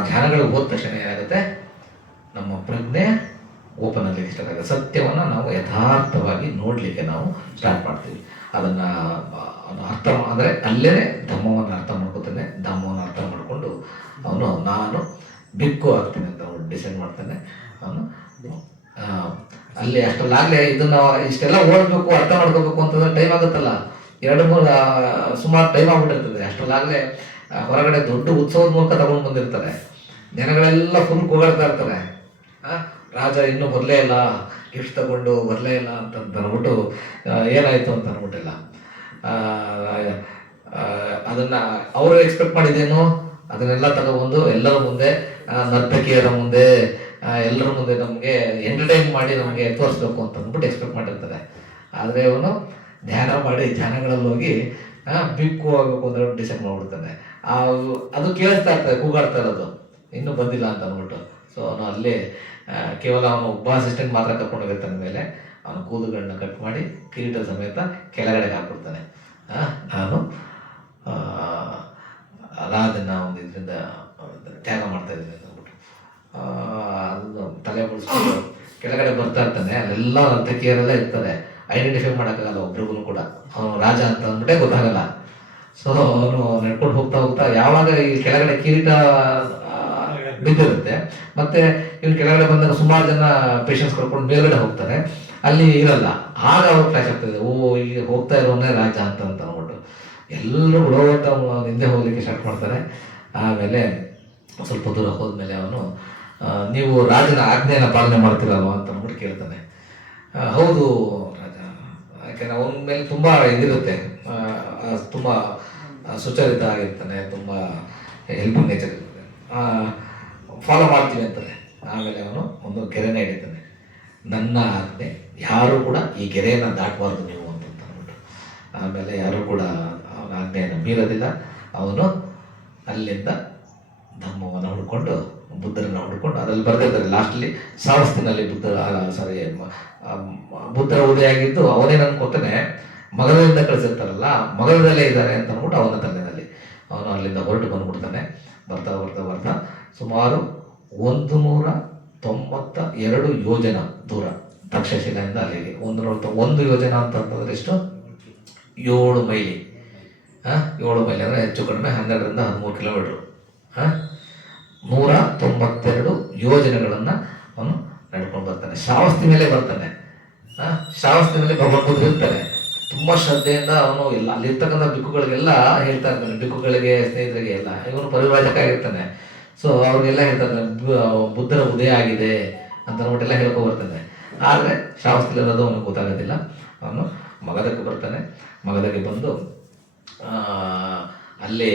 ಧ್ಯಾನಗಳಿಗೆ ಹೋದ ತಕ್ಷಣ ಏನಾಗುತ್ತೆ, ನಮ್ಮ ಪ್ರಜ್ಞೆ ಓಪನ್ ಆಗಲಿಕ್ಕೆ ಸ್ಟಾರ್ಟ್ ಆಗುತ್ತೆ. ಸತ್ಯವನ್ನು ನಾವು ಯಥಾರ್ಥವಾಗಿ ನೋಡಲಿಕ್ಕೆ ನಾವು ಸ್ಟಾರ್ಟ್ ಮಾಡ್ತೀವಿ. ಅದನ್ನು ಅರ್ಥ ಅಂದರೆ ಅಲ್ಲೇ ಧಮ್ಮವನ್ನು ಅರ್ಥ ಮಾಡ್ಕೊತಾನೆ. ಧಮ್ಮವನ್ನು ಅರ್ಥ ಮಾಡಿಕೊಂಡು ಅವನು ನಾನು ಬಿಕ್ಕು ಆಗ್ತೀನಿ ಅಂತ ಅವನು ಡಿಸೈಡ್ ಮಾಡ್ತಾನೆ. ಅವನು ಅಲ್ಲಿ ಅಷ್ಟಲ್ಲಾಗಲೇ ಇದನ್ನು ಇಷ್ಟೆಲ್ಲ ಓದಬೇಕು, ಅರ್ಥ ಮಾಡ್ಕೋಬೇಕು ಅಂತಂದ್ರೆ ಟೈಮ್ ಆಗುತ್ತಲ್ಲ, 2-3 ಸುಮಾರು ಟೈಮ್ ಆಗ್ಬಿಟ್ಟಿರ್ತದೆ. ಅಷ್ಟಲ್ಲಾಗಲೇ ಹೊರಗಡೆ ದೊಡ್ಡ ಉತ್ಸವದ ಮೂಲಕ ತಗೊಂಡು ಬಂದಿರ್ತಾರೆ. ಜನಗಳೆಲ್ಲ ಫುಲ್ ಕೂಗಾಡ್ತಾ ಇರ್ತಾರೆ, ರಾಜ ಇನ್ನೂ ಬರಲೇ ಇಲ್ಲ, ಗಿಫ್ಟ್ ತಗೊಂಡು ಬರಲೇ ಇಲ್ಲ ಅಂತ ಅಂದ್ಬಿಟ್ಟು ಏನಾಯಿತು ಅಂತ ಅಂದ್ಬಿಟ್ಟಿಲ್ಲ. ಅದನ್ನು ಅವರು ಎಕ್ಸ್ಪೆಕ್ಟ್ ಮಾಡಿದ್ದೇನು, ಅದನ್ನೆಲ್ಲ ತಗೊಬಂದು ಎಲ್ಲರ ಮುಂದೆ, ನರ್ತಕಿಯರ ಮುಂದೆ, ಎಲ್ಲರ ಮುಂದೆ ನಮಗೆ ಎಂಟರ್ಟೈನ್ ಮಾಡಿ ನಮಗೆ ತೋರಿಸ್ಬೇಕು ಅಂತ ಅಂದ್ಬಿಟ್ಟು ಎಕ್ಸ್ಪೆಕ್ಟ್ ಮಾಡಿರ್ತಾರೆ. ಆದರೆ ಅವನು ಧ್ಯಾನ ಮಾಡಿ ಜನಗಳಲ್ಲಿ ಹೋಗಿ ಬಿಕ್ಕು ಆಗಬೇಕು ಅಂದ್ರೆ ಡಿಸೈಡ್ ಮಾಡಿಬಿಡ್ತಾನೆ. ಅದು ಕೇಳಿಸ್ತಾ ಇರ್ತದೆ, ಕೂಗಾಡ್ತಾ ಇರೋದು, ಇನ್ನೂ ಬಂದಿಲ್ಲ ಅಂತ ಅಂದ್ಬಿಟ್ಟು. ಸೊ ಅವನು ಅಲ್ಲೇ ಕೇವಲ ಅವನು ಒಬ್ಬ ಅಸಿಸ್ಟೆಂಟ್ ಮಾತ್ರ ಕರ್ಕೊಂಡು ಹೋಗಿರ್ತಾನೆ. ಮೇಲೆ ಅವನು ಕೂದಲುಗಳನ್ನ ಕಟ್ ಮಾಡಿ ಕಿರೀಟ ಸಮೇತ ಕೆಳಗಡೆಗೆ ಹಾಕ್ಬಿಡ್ತಾನೆ. ನಾನು ಅದನ್ನು ಒಂದು ಇದರಿಂದ ತ್ಯಾಗ ಮಾಡ್ತಾ ಇದ್ದೀನಿ ಅಂತ ಅಂದ್ಬಿಟ್ಟು ಅದನ್ನು ತಲೆ ಬಿಡಿಸ್ಕೊಂಡು ಕೆಳಗಡೆ ಬರ್ತಾ ಇರ್ತಾನೆ. ಅಲ್ಲೆಲ್ಲ ನರ್ತಕಿಯರೆಲ್ಲ ಇರ್ತಾರೆ. ಐಡೆಂಟಿಫೈ ಮಾಡೋಕ್ಕಾಗಲ್ಲ ಒಬ್ರಿಗೂ ಕೂಡ, ಅವನು ರಾಜ ಅಂತ ಅಂದ್ಬಿಟ್ಟೆ ಗೊತ್ತಾಗಲ್ಲ. ಸೊ ಅವನು ನಡ್ಕೊಂಡು ಹೋಗ್ತಾ ಹೋಗ್ತಾ ಯಾವಾಗ ಈ ಕೆಳಗಡೆ ಕಿರೀಟ ಬಿದ್ದಿರುತ್ತೆ, ಮತ್ತೆ ಇವ್ನು ಕೆಳಗಡೆ ಬಂದಾಗ ಸುಮಾರು ಜನ ಪೇಷನ್ಸ್ ಕರ್ಕೊಂಡು ಮೇಲ್ಗಡೆ ಹೋಗ್ತಾರೆ, ಅಲ್ಲಿ ಇರಲ್ಲ. ಆಗ ಅವ್ರು ಫ್ಲಾಶ್ ಆಗ್ತದೆ, ಓ ಈಗ ಹೋಗ್ತಾ ಇರೋನೇ ರಾಜ ಅಂತ ಅಂದ್ಬಿಟ್ಟು ಎಲ್ಲರೂ ಬಿಡೋವಂತ ಹಿಂದೆ ಹೋಗ್ಲಿಕ್ಕೆ ಸ್ಟಾರ್ಟ್ ಮಾಡ್ತಾರೆ. ಆಮೇಲೆ ಸ್ವಲ್ಪ ದೂರ ಹೋದ್ಮೇಲೆ ಅವನು ನೀವು ರಾಜನ ಆಜ್ಞೆಯನ್ನು ಪಾಲನೆ ಮಾಡ್ತೀರಲ್ವ ಅಂತ ಅಂದ್ಬಿಟ್ಟು ಕೇಳ್ತಾನೆ. ಹೌದು ರಾಜ, ಯಾಕೆಂದ್ರೆ ಅವನ ಮೇಲೆ ತುಂಬ ಇದಿರುತ್ತೆ, ತುಂಬ ಸುಚರಿತ ಆಗಿರ್ತಾನೆ, ತುಂಬ ಹೆಲ್ಪಿಂಗ್ ನೇಚರ್ ಇರ್ತದೆ, ಫಾಲೋ ಮಾಡ್ತೀವಿ ಅಂತಾರೆ. ಆಮೇಲೆ ಅವನು ಒಂದು ಗೆರೆನ ಹಿಡಿತಾನೆ, ನನ್ನ ಆಜ್ಞೆ ಯಾರೂ ಕೂಡ ಈ ಗೆರೆಯನ್ನು ದಾಟಬಾರ್ದು ನೀವು ಅಂತ ಅಂದ್ಬಿಟ್ಟು. ಆಮೇಲೆ ಯಾರೂ ಕೂಡ ಅವನ ಆಜ್ಞೆಯನ್ನು ಮೀರೋದಿಲ್ಲ. ಅವನು ಅಲ್ಲಿಂದ ಧಮ್ಮವನ್ನು ಹುಡ್ಕೊಂಡು ಬುದ್ಧರನ್ನು ಹುಡ್ಕೊಂಡು, ಅದರಲ್ಲಿ ಬರೆದಿರ್ತಾರೆ ಲಾಸ್ಟಲ್ಲಿ ಸಾವಸ್ತಿನಲ್ಲಿ ಬುದ್ಧರ ಉದಯ ಆಗಿದ್ದು ಅವನೇ ಅನ್ಕೋತಾನೆ. ಮಗದದಿಂದ ಕಳಿಸಿರ್ತಾರಲ್ಲ, ಮಗದಲ್ಲೇ ಇದ್ದಾರೆ ಅಂತ ಅಂದ್ಬಿಟ್ಟು ಅವನ ತಲೆಯಲ್ಲಿ ಅವನು ಅಲ್ಲಿಂದ ಹೊರಟು ಬಂದ್ಬಿಡ್ತಾನೆ. ಬರ್ತಾ ಬರ್ತಾ ಬರ್ತಾ ಸುಮಾರು 192 ಯೋಜನ ದೂರ ತಕ್ಷಶಿಲೆಯಿಂದ ಅಲ್ಲಿಗೆ. 1 ಯೋಜನ ಅಂತಂದ್ರೆ ಎಷ್ಟು, 7 ಮೈಲಿ. 7 ಮೈಲಿ ಅಂದರೆ ಹೆಚ್ಚು ಕಡಿಮೆ 12ರಿಂದ 13 ಕಿಲೋಮೀಟ್ರು. 192 ಯೋಜನೆಗಳನ್ನು ಅವನು ನಡ್ಕೊಂಡು ಬರ್ತಾನೆ. ಶ್ರಾವಸ್ತಿ ಮೇಲೆ ಬರ್ತಾನೆ. ಶ್ರಾವಸ್ತಿ ಮೇಲೆ ಭಗವಂತರು ಇರ್ತಾರೆ. ತುಂಬ ಶ್ರದ್ಧೆಯಿಂದ ಅವನು ಎಲ್ಲ ಅಲ್ಲಿರ್ತಕ್ಕಂಥ ಬಿಕ್ಕುಗಳಿಗೆಲ್ಲ ಹೇಳ್ತಾ ಇರ್ತಾನೆ, ಬಿಕ್ಕುಗಳಿಗೆ, ಸ್ನೇಹಿತರಿಗೆ ಎಲ್ಲ. ಇವನು ಪರಿವ್ರಾಜಕ ಆಗಿರ್ತಾನೆ. ಸೊ ಅವ್ರಿಗೆಲ್ಲ ಹೇಳ್ತಾರೆ ಬುದ್ಧರ ಉದಯ ಆಗಿದೆ ಅಂತ ಅಂದ್ಬಿಟ್ಟೆಲ್ಲ ಹೇಳ್ಕೊ ಬರ್ತಾನೆ. ಆದರೆ ಶ್ರಾವಸ್ತಿಲಿರೋದು ಅವನಿಗೆ ಗೊತ್ತಾಗೋದಿಲ್ಲ. ಅವನು ಮಗದಕ್ಕೆ ಬರ್ತಾನೆ. ಮಗದಕ್ಕೆ ಬಂದು ಅಲ್ಲಿ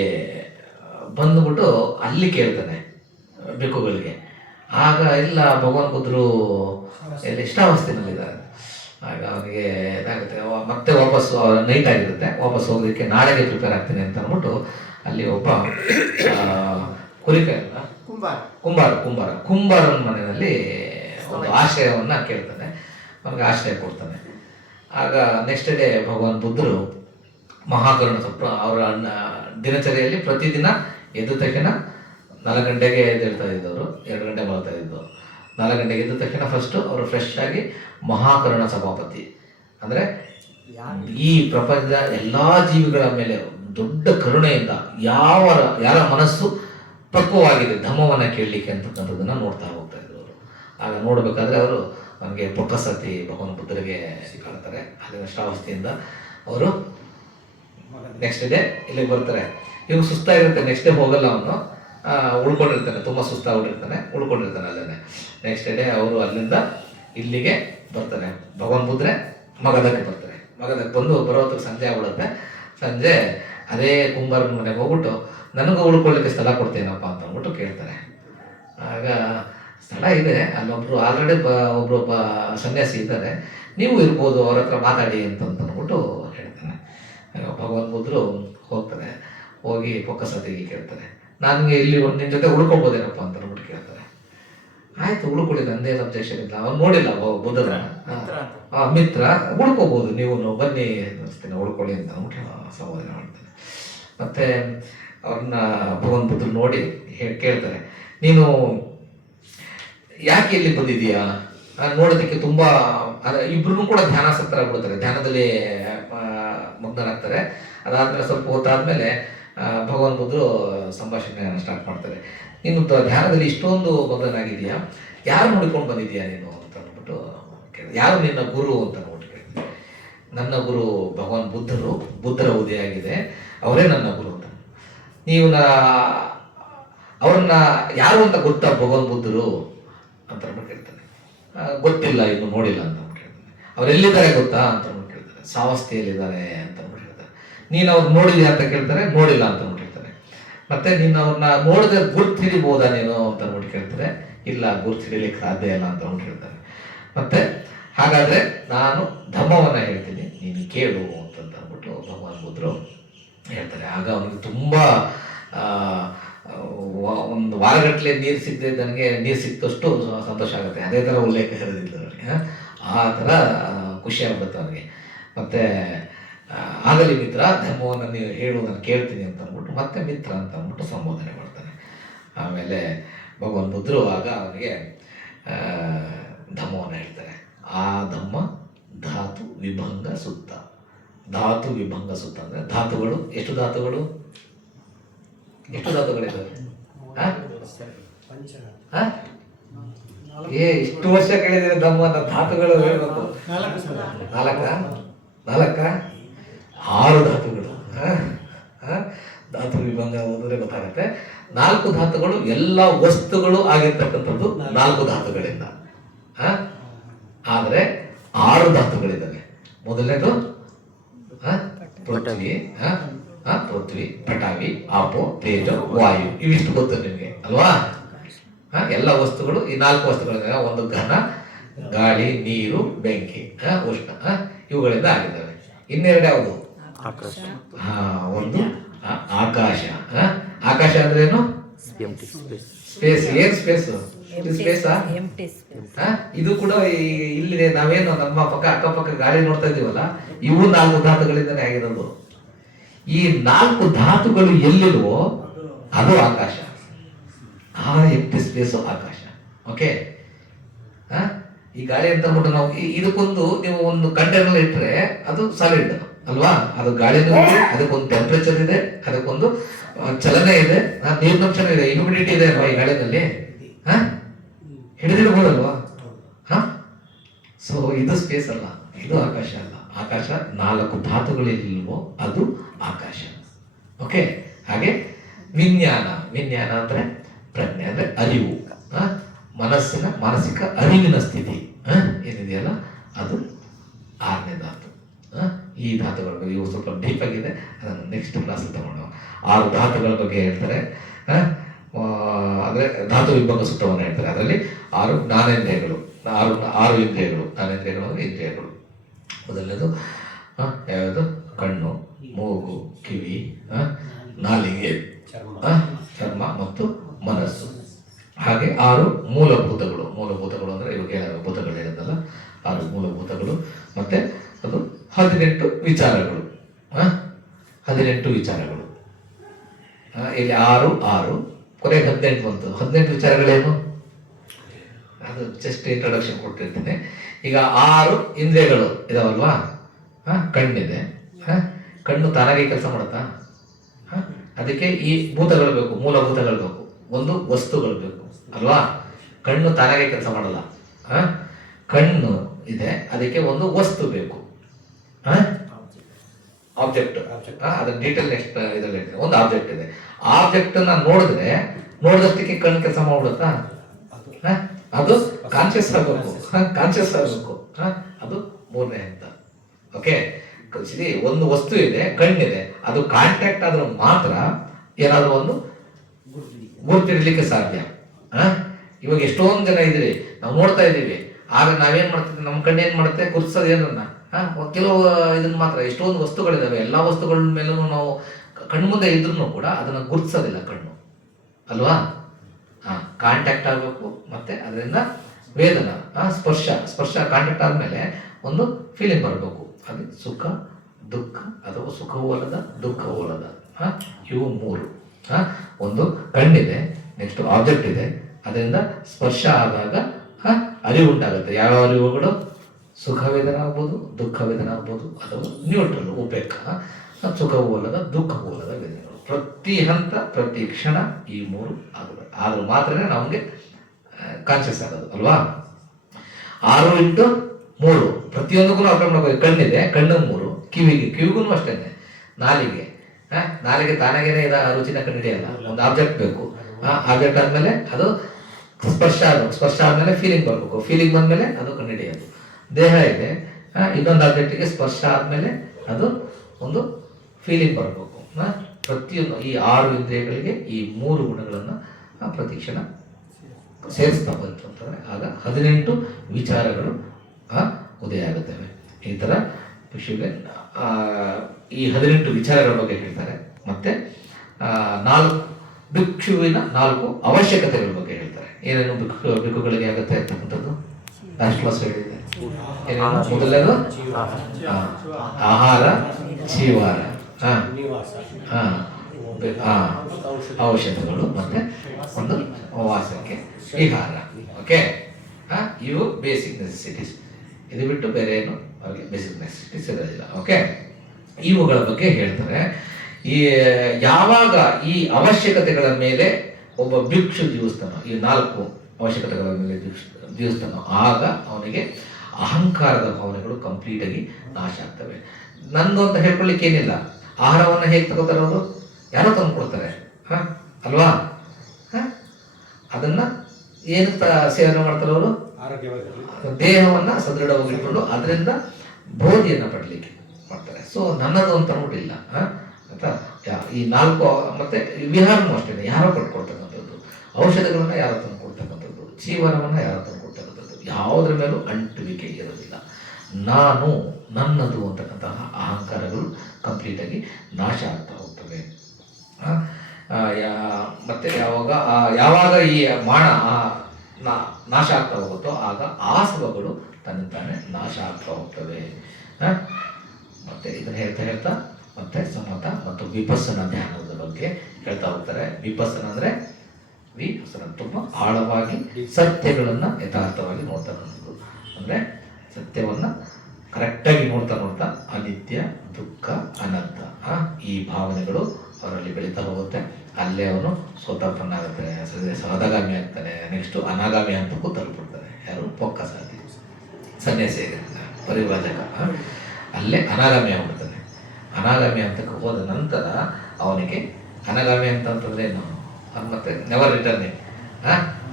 ಬಂದುಬಿಟ್ಟು ಅಲ್ಲಿ ಕೇಳ್ತಾನೆ ಬೆಕ್ಕುಗಳಿಗೆ. ಆಗ ಇಲ್ಲ, ಭಗವಾನ್ ಬುದ್ಧರು ಎಲ್ಲಿ ಶ್ರಾವಸ್ತಿನಲ್ಲಿದ್ದಾರೆ. ಆಗ ಅವನಿಗೆ ಇದಾಗುತ್ತೆ. ಮತ್ತೆ ವಾಪಸ್ಸು ನೈಟ್ ಆಗಿರುತ್ತೆ, ವಾಪಸ್ ಹೋಗೋದಕ್ಕೆ ನಾಳೆಗೆ ಪ್ರಿಪೇರ್ ಆಗ್ತೀನಿ ಅಂತ ಅಂದ್ಬಿಟ್ಟು ಅಲ್ಲಿ ಒಬ್ಬ ಕುಂಬಾರನ ಮನೆಯಲ್ಲಿ ಒಂದು ಆಶ್ರಯವನ್ನು ಕೇಳ್ತಾನೆ. ಅವನಿಗೆ ಆಶ್ರಯ ಕೊಡ್ತಾನೆ. ಆಗ ನೆಕ್ಸ್ಟ್ ಡೇ ಭಗವಾನ್ ಬುದ್ಧರು ಮಹಾಕರುಣ ಅವರ ದಿನಚರಿಯಲ್ಲಿ ಪ್ರತಿದಿನ ಎದ್ದ ತಕ್ಷಣ 4 ಗಂಟೆಗೆ ಎದ್ದೇಳ್ತಾ ಇದ್ದವರು, 2 ಗಂಟೆ ಮಾಡ್ತಾ ಇದ್ದವರು. 4 ಗಂಟೆಗೆ ಎದ್ದ ತಕ್ಷಣ ಫಸ್ಟು ಅವರು ಫ್ರೆಶ್ ಆಗಿ ಮಹಾಕರುಣ ಸಭಾಪತಿ ಅಂದರೆ ಈ ಪ್ರಪಂಚದ ಎಲ್ಲ ಜೀವಿಗಳ ಮೇಲೆ ದೊಡ್ಡ ಕರುಣೆಯಿಂದ ಯಾರ ಮನಸ್ಸು ಪಕ್ವವಾಗಿದೆ ಧಮ್ಮವನ್ನು ಕೇಳಲಿಕ್ಕೆ ಅಂತಕ್ಕಂಥದ್ದನ್ನು ನೋಡ್ತಾ ಹೋಗ್ತಾ ಇದ್ರು ಅವರು. ಆಗ ನೋಡಬೇಕಾದ್ರೆ ಅವರು ನನಗೆ ಪೊಕ್ಕಸತಿ ಭಗವಾನ್ ಬುದ್ಧರಿಗೆ ಕಾಣ್ತಾರೆ. ಅಲ್ಲಿನ ಶ್ರಾವಸ್ತಿಯಿಂದ ಅವರು ನೆಕ್ಸ್ಟ್ ಡೇ ಇಲ್ಲಿಗೆ ಬರ್ತಾರೆ. ಇವ್ನು ಸುಸ್ತಾಗಿರುತ್ತೆ, ನೆಕ್ಸ್ಟ್ ಡೇ ಹೋಗಲ್ಲ, ಅವನು ಉಳ್ಕೊಂಡಿರ್ತಾನೆ, ತುಂಬ ಸುಸ್ತಾಗ್ಬಿಟ್ಟಿರ್ತಾನೆ, ಉಳ್ಕೊಂಡಿರ್ತಾನೆ ಅಲ್ಲೇ. ನೆಕ್ಸ್ಟ್ ಡೇ ಅವರು ಅಲ್ಲಿಂದ ಇಲ್ಲಿಗೆ ಬರ್ತಾರೆ. ಭಗವಾನ್ ಬುದ್ಧರೇ ಮಗದಕ್ಕೆ ಬರ್ತಾರೆ. ಮಗದಕ್ಕೆ ಬಂದು ಬರೋದಕ್ಕೆ ಸಂಜೆ ಆಗ್ಬಿಡುತ್ತೆ. ಸಂಜೆ ಅದೇ ಕುಂಬಾರನ ಮನೆಗೆ ಹೋಗ್ಬಿಟ್ಟು ನನಗೂ ಉಳ್ಕೊಳ್ಳಿಕ್ಕೆ ಸ್ಥಳ ಕೊಡ್ತೇನಪ್ಪ ಅಂತ ಅಂದ್ಬಿಟ್ಟು ಕೇಳ್ತಾರೆ. ಆಗ ಸ್ಥಳ ಇದೆ, ಅಲ್ಲೊಬ್ರು ಆಲ್ರೆಡಿ ಒಬ್ಬ ಸನ್ಯಾಸಿ ಇದ್ದಾರೆ, ನೀವು ಇರ್ಬೋದು, ಅವ್ರ ಹತ್ರ ಮಾತಾಡಿ ಅಂತ ಅಂದ್ಬಿಟ್ಟು ಹೇಳ್ತಾನೆ. ಭಗವಾನ್ ಬುದ್ಧರು ಹೋಗ್ತಾರೆ. ಹೋಗಿ ಫೋಕಸ್ ತೆಗಿ ಕೇಳ್ತಾರೆ. ನನಗೆ ಇಲ್ಲಿ ನಿನ್ನ ಜೊತೆ ಉಳ್ಕೊಬೋದೇನಪ್ಪ ಅಂತ ಅಂದ್ಬಿಟ್ಟು ಕೇಳ್ತಾರೆ. ಆಯ್ತು ಉಳ್ಕೊಳ್ಳಿ, ನಂದೇನು ಅಬ್ಜೆಕ್ಷನ್ ಇಲ್ಲ. ಅವ್ನು ನೋಡಿಲ್ಲ ಬುದ್ಧರ ಮಿತ್ರ, ಉಳ್ಕೋಬಹುದು ನೀವು, ಬನ್ನಿ ಅನಿಸ್ತೀನಿ ಉಳ್ಕೊಳ್ಳಿ ಅಂತ ಅಂದ್ಬಿಟ್ಟು ಸಂಬೋಧನೆ ಮಾಡ್ತಾರೆ. ಮತ್ತೆ ಅವ್ರನ್ನ ಭಗವಾನ್ ಬುದ್ಧರು ನೋಡಿ ಕೇಳ್ತಾರೆ, ನೀನು ಯಾಕೆ ಇಲ್ಲಿ ಬಂದಿದೀಯಾ? ನೋಡೋದಕ್ಕೆ ತುಂಬಾ ಇಬ್ರು ಕೂಡ ಧ್ಯಾನಾಸಕ್ತರಾಗ್ಬಿಡ್ತಾರೆ, ಧ್ಯಾನದಲ್ಲಿ ಮಗ್ನರಾಗ್ತಾರೆ. ಅದಾದ್ಮೇಲೆ ಸ್ವಲ್ಪ ಹೊತ್ತಾದ್ಮೇಲೆ ಭಗವಾನ್ ಬುದ್ಧರು ಸಂಭಾಷಣೆ ಸ್ಟಾರ್ಟ್ ಮಾಡ್ತಾರೆ. ನೀನು ಧ್ಯಾನದಲ್ಲಿ ಇಷ್ಟೊಂದು ಮಗ್ನನಾಗಿದೆಯಾ, ಯಾರು ನೋಡಿಕೊಂಡು ಬಂದಿದೀಯಾ ನೀನು ಅಂತ ಅಂದ್ಬಿಟ್ಟು ಕೇಳಿದೆ. ಯಾರು ನಿನ್ನ ಗುರು ಅಂತ ಅಂದ್ಬಿಟ್ಟು ಕೇಳಿದೆ. ನನ್ನ ಗುರು ಭಗವಾನ್ ಬುದ್ಧರು, ಬುದ್ಧರ ಉದಯ ಆಗಿದೆ, ಅವರೇ ನನ್ನ ಗುರು ಅಂತ. ನೀವು ಅವ್ರನ್ನ ಯಾರು ಅಂತ ಗೊತ್ತಾ ಭಗವಾನ್ ಬುದ್ಧರು ಅಂತ ಅಂದ್ಬಿಟ್ಟು ಕೇಳ್ತಾನೆ. ಗೊತ್ತಿಲ್ಲ, ಇನ್ನು ನೋಡಿಲ್ಲ ಅಂತ ಅಂದ್ಬಿಟ್ಟು ಹೇಳ್ತಾನೆ. ಅವ್ರೆಲ್ಲಿದ್ದಾರೆ ಗೊತ್ತಾ ಅಂತ ಅಂದ್ಬಿಟ್ಟು ಕೇಳ್ತಾರೆ. ಸಾವಸ್ಥೆಯಲ್ಲಿದ್ದಾರೆ ಅಂತ ಅಂದ್ಬಿಟ್ಟು ಹೇಳ್ತಾರೆ. ನೀನು ಅವ್ರು ನೋಡಿದ್ಯಾ ಅಂತ ಕೇಳ್ತಾರೆ. ನೋಡಿಲ್ಲ ಅಂತ ಅಂದ್ಬಿಟ್ಟು ಹೇಳ್ತಾರೆ. ಮತ್ತೆ ನೀನು ಅವ್ರನ್ನ ನೋಡಿದ್ರೆ ಗುರ್ತು ಹಿಡಿಬೋದಾ ನೀನು ಅಂತ ಅಂದ್ಬಿಟ್ಟು ಕೇಳ್ತಾರೆ. ಇಲ್ಲ, ಗುರ್ತು ಹಿಡಿಲಿಕ್ಕೆ ಸಾಧ್ಯ ಇಲ್ಲ ಅಂತ ಅಂದ್ಬಿಟ್ಟು ಹೇಳ್ತಾರೆ. ಮತ್ತೆ ಹಾಗಾದ್ರೆ ನಾನು ಧಮ್ಮವನ್ನ ಹೇಳ್ತೀನಿ, ನೀನು ಕೇಳು ಅಂತ ಅಂದ್ಬಿಟ್ಟು ಭಗವಾನ್ ಬುದ್ಧರು ಹೇಳ್ತಾರೆ. ಆಗ ಅವನಿಗೆ ತುಂಬಾ ಒಂದು ವಾರಗಟ್ಟಲೆ ನೀರು ಸಿಗದೆ ನನಗೆ ನೀರು ಸಿಕ್ತಷ್ಟು ಸಂತೋಷ ಆಗುತ್ತೆ. ಅದೇ ಥರ ಉಲ್ಲೇಖ ಇರೋದಿಲ್ಲ ಅವನಿಗೆ, ಆ ಥರ ಖುಷಿ ಆಗ್ಬಿಡುತ್ತೆ ಅವನಿಗೆ. ಮತ್ತೆ ಆಗಲಿ ಮಿತ್ರ, ಧರ್ಮವನ್ನು ನೀವು ಹೇಳು, ನಾನು ಕೇಳ್ತೀನಿ ಅಂತ ಅಂದ್ಬಿಟ್ಟು ಮತ್ತೆ ಮಿತ್ರ ಅಂತ ಅಂದ್ಬಿಟ್ಟು ಸಂಬೋಧನೆ ಮಾಡ್ತಾನೆ. ಆಮೇಲೆ ಭಗವಾನ್ ಬುದ್ಧರು ಆಗ ಅವನಿಗೆ ಧಮ್ಮವನ್ನು ಹೇಳ್ತಾರೆ. ಆ ಧಮ್ಮ ಧಾತು ವಿಭಂಗ ಸುತ್ತ. ಧಾತು ವಿಭಂಗ ಸುತ್ತ ಅಂದರೆ ಧಾತುಗಳು ಎಷ್ಟು ಧಾತುಗಳಿದ್ದಾವೆ? ಇಷ್ಟು ವರ್ಷ ಕೇಳಿದ್ರೆ ಧಮ್ಮನ ಧಾತುಗಳು ಹೇಳ್ಬೇಕು. ನಾಲ್ಕ 6 ಧಾತುಗಳು. ಧಾತು ವಿಭಂಗ ಓದಿದ್ರೆ ಗೊತ್ತಾಗುತ್ತೆ. 4 ಧಾತುಗಳು ಎಲ್ಲ ವಸ್ತುಗಳು ಆಗಿರ್ತಕ್ಕಂಥದ್ದು 4 ಧಾತುಗಳಿಂದ. ಆದ್ರೆ 6 ಧಾತುಗಳಿದ್ದಾವೆ. ಮೊದಲನೇದು ಪೃಥ್ವಿ, ಪೃಥ್ವಿ, ಪಟಾವಿ, ಆಪೋ, ತೇಜ, ವಾಯು. ಇವಿಷ್ಟು ಗೊತ್ತು ನಿಮಗೆ ಅಲ್ವಾ? ಎಲ್ಲ ವಸ್ತುಗಳು ಈ 4 ವಸ್ತುಗಳಿಂದ, ಒಂದು ಘನ, ಗಾಳಿ, ನೀರು, ಬೆಂಕಿ, ಉಷ್ಣ, ಇವುಗಳಿಂದ ಆಗಿದ್ದಾವೆ. ಇನ್ನೆರಡು ಯಾವುದು? ಒಂದು ಆಕಾಶ. ಆಕಾಶ ಅಂದ್ರೆ ಏನು? ಸ್ಪೇಸ್. ಏನ್ ಸ್ಪೇಸ್? ಸ್ಪೇಸಾ? ಇದು ಕೂಡ ಇಲ್ಲಿ ನಾವೇನು ನಮ್ಮ ಅಕ್ಕಪಕ್ಕ ಗಾಳಿ ನೋಡ್ತಾ ಇದೀವಲ್ಲ, ಇವು 4 ಧಾತುಗಳಿಂದನೇ ಆಗಿರೋದು. ಈ 4 ಧಾತುಗಳು ಎಲ್ಲಿಲ್ವೋ ಅದು ಆಕಾಶ. ಆ ಎಂಟಿ ಸ್ಪೇಸ್ ಆಕಾಶ. ಓಕೆ, ಈ ಗಾಳಿ ಅಂತ ಅಂದ್ಬಿಟ್ಟು ನಾವು ಇದಕ್ಕೊಂದು ನೀವು ಒಂದು ಕಂಟೈನರ್ ಇಟ್ಟರೆ ಅದು ಸಾಲಿಡ್ ಅಲ್ವಾ? ಅದು ಗಾಳಿನೂ ಇದೆ, ಅದಕ್ಕೊಂದು ಟೆಂಪರೇಚರ್ ಇದೆ, ಅದಕ್ಕೊಂದು ಚಲನೆ ಇದೆ, ನೀರಿನಂಶನೂ ಇದೆ, ಹ್ಯೂಮಿಡಿಟಿ ಇದೆ ಅಲ್ವಾ ಈ ಗಾಳಿನಲ್ಲಿ? ಹಿಡಿದಿಡ್ಬೋದಲ್ವಾ? ಸೊ ಇದು ಸ್ಪೇಸ್ ಅಲ್ಲ, ಇದು ಆಕಾಶ ಅಲ್ಲ. ಆಕಾಶ 4 ಧಾತುಗಳಿಲ್ವೋ ಅದು ಆಕಾಶ. ಓಕೆ, ಹಾಗೆ ವಿಜ್ಞಾನ. ವಿಜ್ಞಾನ ಅಂದ್ರೆ ಪ್ರಜ್ಞೆ, ಅಂದ್ರೆ ಅರಿವು, ಮಾನಸಿಕ ಅರಿವಿನ ಸ್ಥಿತಿ ಏನಿದೆಯಲ್ಲ ಅದು 6ನೇ ಧಾತು. ಈ ಧಾತುಗಳ ಇವು ಸ್ವಲ್ಪ ಡೀಪ್ ಆಗಿದೆ, ಅದನ್ನು ನೆಕ್ಸ್ಟ್ ಕ್ಲಾಸ್ ತಗೊಂಡು 6 ಧಾತುಗಳ ಬಗ್ಗೆ ಹೇಳ್ತಾರೆ. ಅಂದ್ರೆ ಧಾತು ವಿಭಂಗ ಸೂತ್ರವನ್ನು ಹೇಳ್ತಾರೆ. ಅದರಲ್ಲಿ 6 ಜ್ಞಾನೇಂದ್ರಿಯಗಳು, 6 ಇಂದ್ರಿಯಗಳು. ಜ್ಞಾನೇಂದ್ರಿಯಗಳು ಅಂದ್ರೆ ಇಂದ್ರಿಯಗಳು. ಮೊದಲನೇದು ಯಾವುದು? ಕಣ್ಣು, ಮೂಗು, ಕಿವಿ, ನಾಲಿಗೆ, ಚರ್ಮ ಮತ್ತು ಮನಸ್ಸು. ಹಾಗೆ 6 ಮೂಲಭೂತಗಳು. ಮೂಲಭೂತಗಳು ಅಂದ್ರೆ ಇವಾಗ ಭೂತಗಳು ಹೇಳಿದಲ್ಲ, 6 ಮೂಲಭೂತಗಳು. ಮತ್ತೆ ಅದು 18 ವಿಚಾರಗಳು. 18 ವಿಚಾರಗಳು. ಇಲ್ಲಿ 6 ಕೊನೆಗೆ 18 ಬಂತು. 18 ವಿಚಾರಗಳೇನು? ಅದು ಜಸ್ಟ್ ಇಂಟ್ರೊಡಕ್ಷನ್ ಕೊಟ್ಟಿರ್ತೇನೆ. ಈಗ 6 ಇಂದ್ರಿಯಗಳು ಇದಾವಲ್ವಾ? ಕಣ್ಣಿದೆ. ಕಣ್ಣು ತಾನಾಗೆ ಕೆಲಸ ಮಾಡುತ್ತಾ? ಅದಕ್ಕೆ ಈ ಭೂತಗಳು ಬೇಕು, ಮೂಲಭೂತಗಳು ಬೇಕು, ಒಂದು ವಸ್ತುಗಳು ಬೇಕು ಅಲ್ವಾ? ಕಣ್ಣು ತಾನಾಗೆ ಕೆಲಸ ಮಾಡಲ್ಲ. ಕಣ್ಣು ಇದೆ, ಅದಕ್ಕೆ ಒಂದು ವಸ್ತು ಬೇಕು, ಆಬ್ಜೆಕ್ಟ್. ಅದನ್ನ ಡೀಟೇಲ್ ನೆಕ್ಸ್ಟ್ ಇದರಲ್ಲಿ ಹೇಳ್ತೀನಿ. ಒಂದು ಆಬ್ಜೆಕ್ಟ್ ಇದೆ, ಆಬ್ಜೆಕ್ಟ್ ನೋಡಿದಷ್ಟಕ್ಕೆ ಕಣ್ಣು ಕೆಲಸ ಮಾಡ್ಬಿಡುತ್ತಾ? ಅದು ಕಾನ್ಶಿಯಸ್ ಆಗಬೇಕು. ಅದು 3ನೇ ಹಂತ. ಓಕೆ, ಒಂದು ವಸ್ತು ಇದೆ, ಕಣ್ಣಿದೆ, ಅದು ಕಾಂಟ್ಯಾಕ್ಟ್ ಆದ್ರೂ ಮಾತ್ರ ಏನಾದ್ರು ಒಂದು ಗುರುತಿಡ್ಲಿಕ್ಕೆ ಸಾಧ್ಯ. ಇವಾಗ ಎಷ್ಟೊಂದು ಜನ ಇದ್ರಿ, ನಾವು ನೋಡ್ತಾ ಇದ್ದೀವಿ, ಆಗ ನಾವೇನ್ ಮಾಡ್ತೀವಿ, ನಮ್ಮ ಕಣ್ಣು ಏನ್ ಮಾಡುತ್ತೆ, ಗುರುತಿಸೋದು ಏನನ್ನ ಕೆಲವು ಇದನ್ನ ಮಾತ್ರ. ಎಷ್ಟೊಂದು ವಸ್ತುಗಳಿದಾವೆ, ಎಲ್ಲಾ ವಸ್ತುಗಳ ಮೇಲೂ ನಾವು ಕಣ್ಮುಂದೆ ಇದ್ರೂ ಕೂಡ ಅದನ್ನು ಗುರುತಿಸೋದಿಲ್ಲ ಕಣ್ಣು ಅಲ್ವಾ. ಕಾಂಟ್ಯಾಕ್ಟ್ ಆಗಬೇಕು, ಮತ್ತು ಅದರಿಂದ ವೇದನ, ಸ್ಪರ್ಶ ಕಾಂಟ್ಯಾಕ್ಟ್ ಆದಮೇಲೆ ಒಂದು ಫೀಲಿಂಗ್ ಬರಬೇಕು. ಅದು ಸುಖ ದುಃಖ ಅಥವಾ ಸುಖವೂ ಅಲ್ಲದ ದುಃಖವೂ ಅಲ್ಲದ. ಇವು ಮೂರು. ಒಂದು ಕಣ್ಣಿದೆ, ನೆಕ್ಸ್ಟ್ ಆಬ್ಜೆಕ್ಟ್ ಇದೆ, ಅದರಿಂದ ಸ್ಪರ್ಶ ಆದಾಗ ಅರಿವು ಉಂಟಾಗುತ್ತೆ. ಯಾವ ಅರಿವುಗಳು? ಸುಖ ವೇದನ ಆಗ್ಬೋದು, ದುಃಖ ವೇದನ ಆಗ್ಬೋದು, ಅಥವಾ ನ್ಯೂಟ್ರಲ್ ಉಪೇಕ್ಷ, ಸುಖವೂ ಅಲ್ಲದ ದುಃಖವೂ ಅಲ್ಲದ ವೇದನೆಗಳು. ಪ್ರತಿ ಹಂತ ಪ್ರತಿ ಕ್ಷಣ ಈ ಮೂರು ಆಗುತ್ತೆ. ಆದರೂ ಮಾತ್ರ ನಮಗೆ ಕಾನ್ಷಿಯಸ್ ಆಗೋದು ಅಲ್ವಾ. 6x3 ಪ್ರತಿಯೊಂದಕ್ಕೂ ಅಪ್ಲೈ ಮಾಡ್ಬೋದು. ಕಣ್ಣಿದೆ, ಕಣ್ಣಿಗೆ 3, ಕಿವಿಗೂ ಅಷ್ಟೇ, ನಾಲಿಗೆ ತಾನಾಗೇನೆ ರುಚಿನ ಕಂಡುಹಿಡಿಯಲ್ಲ. ಒಂದು ಆಬ್ಜೆಕ್ಟ್ ಬೇಕು, ಆಬ್ಜೆಕ್ಟ್ ಆದಮೇಲೆ ಅದು ಸ್ಪರ್ಶ ಆದಮೇಲೆ ಫೀಲಿಂಗ್ ಬರಬೇಕು, ಫೀಲಿಂಗ್ ಬಂದಮೇಲೆ ಅದು ಕಂಡುಹಿಡಿಯೋದು. ದೇಹ ಇದೆ, ಇನ್ನೊಂದು ಆಬ್ಜೆಕ್ಟಿಗೆ ಸ್ಪರ್ಶ ಆದಮೇಲೆ ಅದು ಒಂದು ಫೀಲಿಂಗ್ ಬರಬೇಕು. ಪ್ರತಿಯೊಂದು ಈ 6 ಇಂದ್ರಿಯಗಳಿಗೆ ಈ 3 ಗುಣಗಳನ್ನು ಪ್ರತಿಕ್ಷಣ ಸೇರಿಸ್ತಾ ಬಂತು ಅಂತಂದರೆ ಆಗ 18 ವಿಚಾರಗಳು ಉದಯ ಆಗುತ್ತವೆ. ಈ ಥರ ಈ 18 ವಿಚಾರಗಳ ಬಗ್ಗೆ ಹೇಳ್ತಾರೆ. ಮತ್ತು 4 ಭಿಕ್ಷುವಿನ 4 ಅವಶ್ಯಕತೆಗಳ ಬಗ್ಗೆ ಹೇಳ್ತಾರೆ. ಏನೇನು ಭಿಕ್ಷುಗಳಿಗೆ ಆಗುತ್ತೆ ಅಂತಕ್ಕಂಥದ್ದು ಲಾಸ್ಟ್ ಕ್ಲಾಸ್ ಹೇಳಿದೆ. ಏನೇನು? ಮೊದಲನೇದು ಆಹಾರ, ಜೀವಾರ, ಔಷಧಗಳು, ಮತ್ತು ಒಂದು ವಾಸಕ್ಕೆ ವಿಹಾರ. ಓಕೆ, ಇವು ಬೇಸಿಕ್ ನೆಸೆಸಿಟೀಸ್. ಇದು ಬಿಟ್ಟು ಬೇರೆ ಏನು ಅವ್ರಿಗೆ ಬೇಸಿಕ್ ನೆಸೆಸಿಟೀಸ್ ಇರೋದಿಲ್ಲ. ಓಕೆ, ಇವುಗಳ ಬಗ್ಗೆ ಹೇಳ್ತಾರೆ. ಯಾವಾಗ ಈ ಅವಶ್ಯಕತೆಗಳ ಮೇಲೆ ಒಬ್ಬ ಭಿಕ್ಷು ಜೀವಿಸ್ತಾನೋ, ಈ 4 ಅವಶ್ಯಕತೆಗಳ ಮೇಲೆ ಜೀವಿಸ್ತಾನೋ, ಆಗ ಅವನಿಗೆ ಅಹಂಕಾರದ ಭಾವನೆಗಳು ಕಂಪ್ಲೀಟಾಗಿ ನಾಶ ಆಗ್ತವೆ. ನಂದು ಅಂತ ಹೇಳ್ಕೊಳ್ಳಿಕ್ಕೆ ಏನಿಲ್ಲ. ಆಹಾರವನ್ನು ಹೇಗೆ ತಗೋತಾರೆ ಅವರು? ಯಾರೋ ತಂದು ಕೊಡ್ತಾರೆ ಅಲ್ವಾ. ಅದನ್ನ ಏನಕ್ಕೆ ಸೇವನೆ ಮಾಡ್ತಾರೆ ಅವರು? ದೇಹವನ್ನು ಸದೃಢವಾಗಿಟ್ಕೊಂಡು ಅದರಿಂದ ಬೋಧಿಯನ್ನು ಪಡಲಿಕ್ಕೆ ಮಾಡ್ತಾರೆ. ಸೊ ನನ್ನದು ಅಂತ ನೋಡಿಲ್ಲ ಆಯ್ತಾ. ಈ 4 ಮತ್ತೆ ವಿಹಾರನೂ ಅಷ್ಟೇ, ಯಾರೋ ಕೊಟ್ಕೊಡ್ತಕ್ಕಂಥದ್ದು, ಔಷಧಗಳನ್ನ ಯಾರೋ ತಂದು ಕೊಡ್ತಕ್ಕಂಥದ್ದು, ಜೀವನವನ್ನು ಯಾರೋ ತಂದು ಕೊಡ್ತಕ್ಕಂಥದ್ದು, ಯಾವುದ್ರ ಮೇಲೂ ಅಂಟುವಿಕೆ ಇರೋದಿಲ್ಲ. ನಾನು ನನ್ನದು ಅಂತಕ್ಕಂತಹ ಅಹಂಕಾರಗಳು ಕಂಪ್ಲೀಟಾಗಿ ನಾಶ ಆಗ್ತಾ ಹೋಗ್ತವೆ. ಮತ್ತು ಯಾವಾಗ ಈ ಮಾನ ನಾಶ ಆಗ್ತಾ ಹೋಗುತ್ತೋ ಆಗ ಆಸವಗಳು ತನ್ನಿಂದಾನೆ ನಾಶ ಆಗ್ತಾ ಹೋಗ್ತವೆ. ಮತ್ತು ಇದನ್ನು ಹೇಳ್ತಾ ಮತ್ತೆ ಸಮತ ಮತ್ತು ವಿಪස්සನ ಧ್ಯಾನದ ಬಗ್ಗೆ ಹೇಳ್ತಾ ಹೋಗ್ತಾರೆ. ವಿಪස්සನ ಅಂದರೆ ತುಂಬ ಆಳವಾಗಿ ಸತ್ಯಗಳನ್ನು ಯಥಾರ್ಥವಾಗಿ ನೋಡ್ತಕ್ಕಂಥದ್ದು. ಅಂದರೆ ಸತ್ಯವನ್ನು ಕರೆಕ್ಟಾಗಿ ನೋಡ್ತಾ ಅನಿತ್ಯ, ದುಃಖ, ಅನಂತ ಈ ಭಾವನೆಗಳು ಅವರಲ್ಲಿ ಬೆಳೀತಾ ಹೋಗುತ್ತೆ. ಅಲ್ಲೇ ಅವನು ಸ್ವತಃಪನ್ನಾಗುತ್ತಾನೆ, ಸಹದಾಗಾಮಿ ಆಗ್ತಾನೆ. ನೆಕ್ಸ್ಟು ಅನಾಗಾಮಿ ಹಂತಕ್ಕೂ ತಲುಪಿಡ್ತಾನೆ. ಯಾರು? ಪೊಕ್ಕಸಾದಿ ಸನ್ಯಾಸಿ ಪರಿವ್ರಾಜಕ. ಅಲ್ಲೇ ಅನಾಗಾಮಿ ಆಗ್ಬಿಡ್ತಾನೆ. ಅನಾಗಾಮಿ ಹಂತಕ್ಕೆ ಹೋದ ನಂತರ ಅವನಿಗೆ ಅನಾಗಾಮಿ ಅಂತಂತಂದ್ರೆ ಏನು? ಮತ್ತೆ ನೆವರ್ ರಿಟರ್ನಿಂಗ್.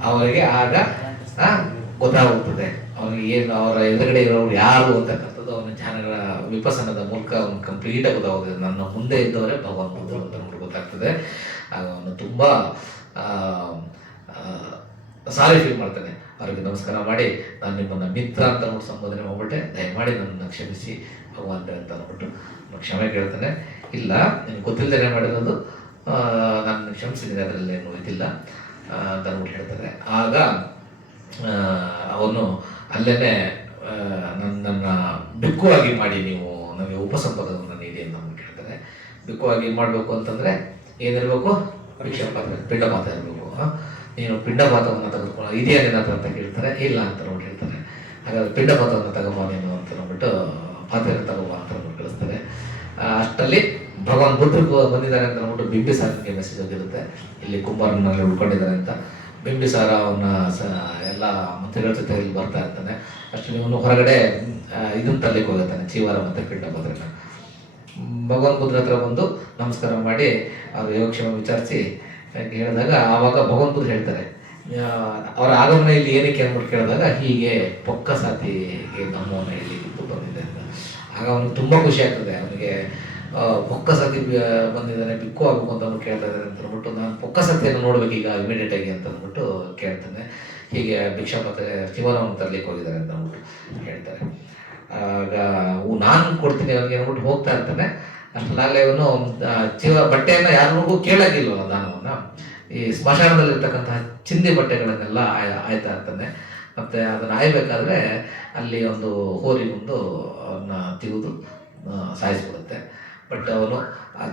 ಅವರಿಗೆ ಆಗ ಗೊತ್ತಾಗುತ್ತದೆ ಅವನಿಗೆ ಏನು, ಅವರ ಎದುರುಗಡೆ ಇರೋರು ಯಾರು ಅಂತಕ್ಕಂಥದ್ದು ಅವನ ಧ್ಯಾನಗಳ ವಿಪಸನದ ಮೂಲಕ ಅವನು ಕಂಪ್ಲೀಟಾಗಿ ಗೊತ್ತಾಗುತ್ತದೆ. ನನ್ನ ಮುಂದೆ ಇದ್ದವರೇ ಭಗವಾನ್ ಬುದ್ಧರು ಅಂತ ನೋಡಿ ಗೊತ್ತಾಗ್ತದೆ. ಆಗ ಅವನು ತುಂಬ ಸಾರಿ ಫೀಲ್ ಮಾಡ್ತಾನೆ. ಅವ್ರಿಗೆ ನಮಸ್ಕಾರ ಮಾಡಿ, ನಾನು ನಿಮ್ಮನ್ನು ಮಿತ್ರ ಅಂತ ನೋಡಿ ಸಂಬೋಧನೆ ಮಾಡ್ಬಿಟ್ಟೆ, ದಯಮಾಡಿ ನನ್ನನ್ನು ಕ್ಷಮಿಸಿ ಭಗವಂತ ಅಂತ ಅಂದ್ಬಿಟ್ಟು ಕ್ಷಮೆ ಕೇಳ್ತಾನೆ. ಇಲ್ಲ, ನಿಮ್ಗೆ ಗೊತ್ತಿಲ್ಲದೇನೆ ಮಾಡಿರೋದು, ನಾನು ಕ್ಷಮಿಸಿದ್ದೀನಿ, ಅದರಲ್ಲಿ ಏನು ಇದಿಲ್ಲ ಅಂತ ಅಂದ್ಬಿಟ್ಟು ಹೇಳ್ತಾರೆ. ಆಗ ಅವನು ಅಲ್ಲೇ ನನ್ನನ್ನು ಬಿಕ್ಕುವಾಗಿ ಮಾಡಿ ನೀವು ನಮಗೆ ಉಪಸಂಪದವನ್ನು ನೀಡಿ ಅಂತ ನಮ್ಗೆ ಕೇಳ್ತಾರೆ. ಬಿಕ್ಕುವಾಗಿ ಮಾಡಬೇಕು ಅಂತಂದರೆ ಏನಿರಬೇಕು? ಭಿಕ್ಷಾಪಾತ್ರ, ಪಿಂಡಪಾತ ಇರಬೇಕು. ನೀನು ಪಿಂಡಪಾತವನ್ನು ತೆಗೆದುಕೊಂಡು ಇದೆಯಾ ನಿನ್ನ ಹತ್ರ ಅಂತ ಕೇಳ್ತಾರೆ. ಇಲ್ಲ ಅಂತ ನೋಡಿ ಹೇಳ್ತಾರೆ. ಹಾಗಾದ್ರೆ ಪಿಂಡಪಾತವನ್ನು ತಗೊಂಬ ನೀನು ಅಂತ ನೋಡ್ಬಿಟ್ಟು ಪಾತ್ರೆಯನ್ನು ತಗೊಂಬ ಅಂತ ನೋಡ್ಬಿಟ್ಟು ಕಳಿಸ್ತಾರೆ. ಅಷ್ಟರಲ್ಲಿ ಭಗವಾನ್ ಬುದ್ಧರು ಬಂದಿದ್ದಾರೆ ಅಂತ ನೋಡ್ಬಿಟ್ಟು ಬಿಂಬಿಸಾರನಿಗೆ ಮೆಸೇಜ್ ಹೋಗಿರುತ್ತೆ, ಇಲ್ಲಿ ಕುಂಬಾರನಲ್ಲಿ ಉಳ್ಕೊಂಡಿದ್ದಾರೆ ಅಂತ. ಬಿಂಬಿಸಾರ ಅವನ ಎಲ್ಲ ಮಂತ್ರಿಗಳ ಜೊತೆ ಇಲ್ಲಿ ಬರ್ತಾ ಇರ್ತಾನೆ. ಅಷ್ಟರಲ್ಲಿ ಇವನು ಹೊರಗಡೆ ಇದನ್ನು ತರಲಿಕ್ಕೆ ಹೋಗುತ್ತಾನೆ, ಚೀವಾರ ಮತ್ತು ಪಿಂಡಪಾತ್ರೆನ. ಭಗವಾನ್ ಬುದ್ಧರ ಹತ್ರ ಬಂದು ನಮಸ್ಕಾರ ಮಾಡಿ ಅವ್ರ ಯೋಗಕ್ಷೇಮ ವಿಚಾರಿಸಿ ಹೇಳಿದಾಗ ಆವಾಗ ಭಗವಾನ್ ಬುದ್ಧ ಹೇಳ್ತಾರೆ, ಅವರ ಆಗಮನ ಇಲ್ಲಿ ಏನಕ್ಕೆ ಅಂದ್ಬಿಟ್ಟು ಕೇಳಿದಾಗ, ಹೀಗೆ ಪೊಕ್ಕಸಾತಿಗೆ ನಮ್ಮವನ್ನ ಇಲ್ಲಿ ಬಂದಿದೆ ಅಂತ. ಆಗ ಅವನಿಗೆ ತುಂಬ ಖುಷಿ ಆಗ್ತದೆ. ಅವನಿಗೆ ಪೊಕ್ಕಸಾತಿ ಬಂದಿದ್ದಾನೆ, ಬಿಕ್ಕು ಆಗಬೇಕು ಅಂತ ಅಂದ್ಬಿಟ್ಟು ಕೇಳ್ತಾ ಇದ್ದಾರೆ ಅಂತ ಅಂದ್ಬಿಟ್ಟು, ನಾನು ಪೊಕ್ಕಸಾತಿಯನ್ನು ನೋಡ್ಬೇಕೀಗ ಇಮಿಡಿಯೇಟಾಗಿ ಅಂತ ಅಂದ್ಬಿಟ್ಟು ಕೇಳ್ತಾನೆ. ಹೀಗೆ ಭಿಕ್ಷಾಪಾತ್ರೆ ಶಿವನವನ್ನು ತರಲಿಕ್ಕೆ ಹೋಗಿದ್ದಾರೆ ಅಂತ ಅಂದ್ಬಿಟ್ಟು ಹೇಳ್ತಾರೆ. ಆಗ ನಾನು ಕೊಡ್ತೀನಿ ಅವನಿಗೆ ಅಂದ್ಬಿಟ್ಟು ಹೋಗ್ತಾ ಇರ್ತಾನೆ. ಅಷ್ಟರಲ್ಲಾಗಲೇ ಇವನು ಬಟ್ಟೆಯನ್ನು ಯಾರಿಗೂ ಕೇಳಾಗಿಲ್ವ ದಾನವನ್ನು. ಈ ಸ್ಮಶಾನದಲ್ಲಿರ್ತಕ್ಕಂತಹ ಚಿಂದಿ ಬಟ್ಟೆಗಳನ್ನೆಲ್ಲ ಆಯ್ತಾ ಇರ್ತಾನೆ. ಮತ್ತು ಅದನ್ನು ಆಯ್ಬೇಕಾದ್ರೆ ಅಲ್ಲಿ ಒಂದು ಹೋರಿ ಮುಂದು ಅವನ್ನ ತೆಗೆದು ಸಾಯಿಸ್ಬಿಡುತ್ತೆ. ಬಟ್ ಅವನು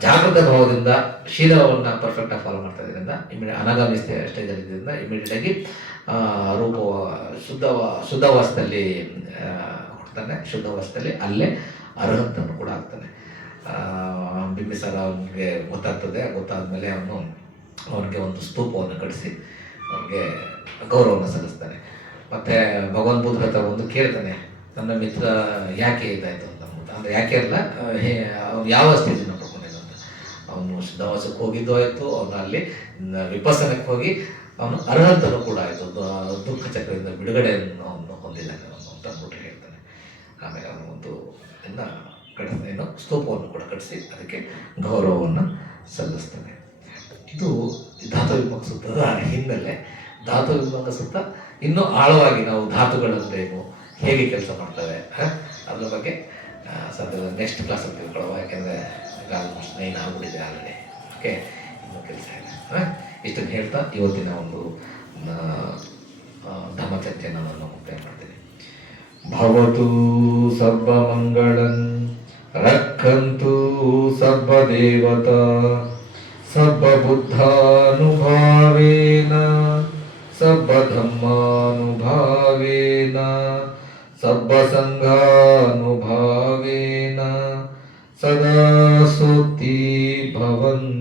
ಜಾಗೃತ ಭಾವದಿಂದ ಶೀಲವನ್ನು ಪರ್ಫೆಕ್ಟಾಗಿ ಫಾಲೋ ಮಾಡ್ತಾ ಇದ್ದರಿಂದ ಅನಾಗಾಮಿ ಸ್ಟೇಜಲ್ಲಿದ್ದರಿಂದ ಇಮಿಡಿಯೇಟಾಗಿ ರೂಪ ಶುದ್ಧಾವಸ್ಥೆಯಲ್ಲಿ ಹುಡ್ತಾನೆ. ಶುದ್ಧಾವಸ್ಥೆಯಲ್ಲಿ ಅಲ್ಲೇ ಅರ್ಹಂತನು ಕೂಡ ಆಗ್ತಾನೆ. ಬಿಂಬಿಸಾರ ಅವನಿಗೆ ಗೊತ್ತಾದ್ಮೇಲೆ ಅವನಿಗೆ ಒಂದು ಸ್ತೂಪವನ್ನು ಕಟ್ಟಿಸಿ ಅವನಿಗೆ ಗೌರವವನ್ನು ಸಲ್ಲಿಸ್ತಾನೆ. ಮತ್ತು ಭಗವಾನ್ ಬುದ್ಧ ಹತ್ರ ಒಂದು ಕೇಳ್ತಾನೆ, ನನ್ನ ಮಿತ್ರ ಯಾಕೆ ಇದಾಯಿತು ಅಂತ ಅಂದ್ಬಿಟ್ಟು. ಅಂದರೆ ಯಾಕೆ ಅಲ್ಲ, ಅವ್ನು ಯಾವ ಸ್ಥಿತಿನ ಪಡ್ಕೊಂಡಿದ್ದ ಅಂತ. ಅವನು ಶುದ್ಧಾವಾಸಕ್ಕೆ ಹೋಗಿದ್ದು ಆಯಿತು, ಅವನು ಅಲ್ಲಿ ವಿಪಸ್ಸನಕ್ಕೆ ಹೋಗಿ ಅವನು ಅರ್ಹಂತನೂ ಕೂಡ ಆಯಿತು, ದುಃಖ ಚಕ್ರದಿಂದ ಬಿಡುಗಡೆಯನ್ನು ಅವನು ಹೊಂದಿದ್ದಾನೆ ಅವನು ಅಂತ ಅಂದ್ಬಿಟ್ಟು ಹೇಳ್ತಾನೆ. ಆಮೇಲೆ ಅವನು ಒಂದು ಕಟ್ಟಿಸ್ತಾನೆ, ಸ್ತೂಪವನ್ನು ಕೂಡ ಕಟ್ಟಿಸಿ ಅದಕ್ಕೆ ಗೌರವವನ್ನು ಸಲ್ಲಿಸ್ತಾನೆ. ಇದು ಧಾತು ವಿಭಂಗ ಸೂತ್ರದ ಹಿನ್ನೆಲೆ. ಧಾತು ವಿಭಂಗ ಸೂತ್ರ ಇನ್ನೂ ಆಳವಾಗಿ ನಾವು ಧಾತುಗಳಂದ್ರೆ ಏನು, ಹೇಗೆ ಕೆಲಸ ಮಾಡ್ತವೆ ಅದ್ರ ಬಗ್ಗೆ ಸದ್ಯದ ನೆಕ್ಸ್ಟ್ ಕ್ಲಾಸಲ್ಲಿ ತಿಳ್ಕೊಳ್ಳುವ. ಯಾಕೆಂದರೆ ಈಗ ಆಲ್ಮೋಸ್ಟ್ 9 ಆಗ್ಬಿಟ್ಟಿದೆ ಆಲ್ರೆಡಿ. ಓಕೆ, ಇನ್ನೂ ಕೆಲಸ ಇದೆ. ಇಷ್ಟನ್ನು ಹೇಳ್ತಾ ಇವತ್ತಿನ ಒಂದು ಧರ್ಮಚರ್ಚೆಯನ್ನು ನಾನು ಮುಕ್ತಾಯ ಮಾಡ್ತೀನಿ. ಭವತು ಸರ್ವಮಂಗಳನ್ ರಕ್ಷಂತು ಸರ್ವದೇವತಾ ಸರ್ವಬುದ್ಧಾನುಭಾವೇನ ಸರ್ವಧರ್ಮಾನುಭಾವೇನ ಸರ್ವಸಂಘಾನುಭಾವೇನ ಸದಾ ಸುಖಿ ಭವಂತು.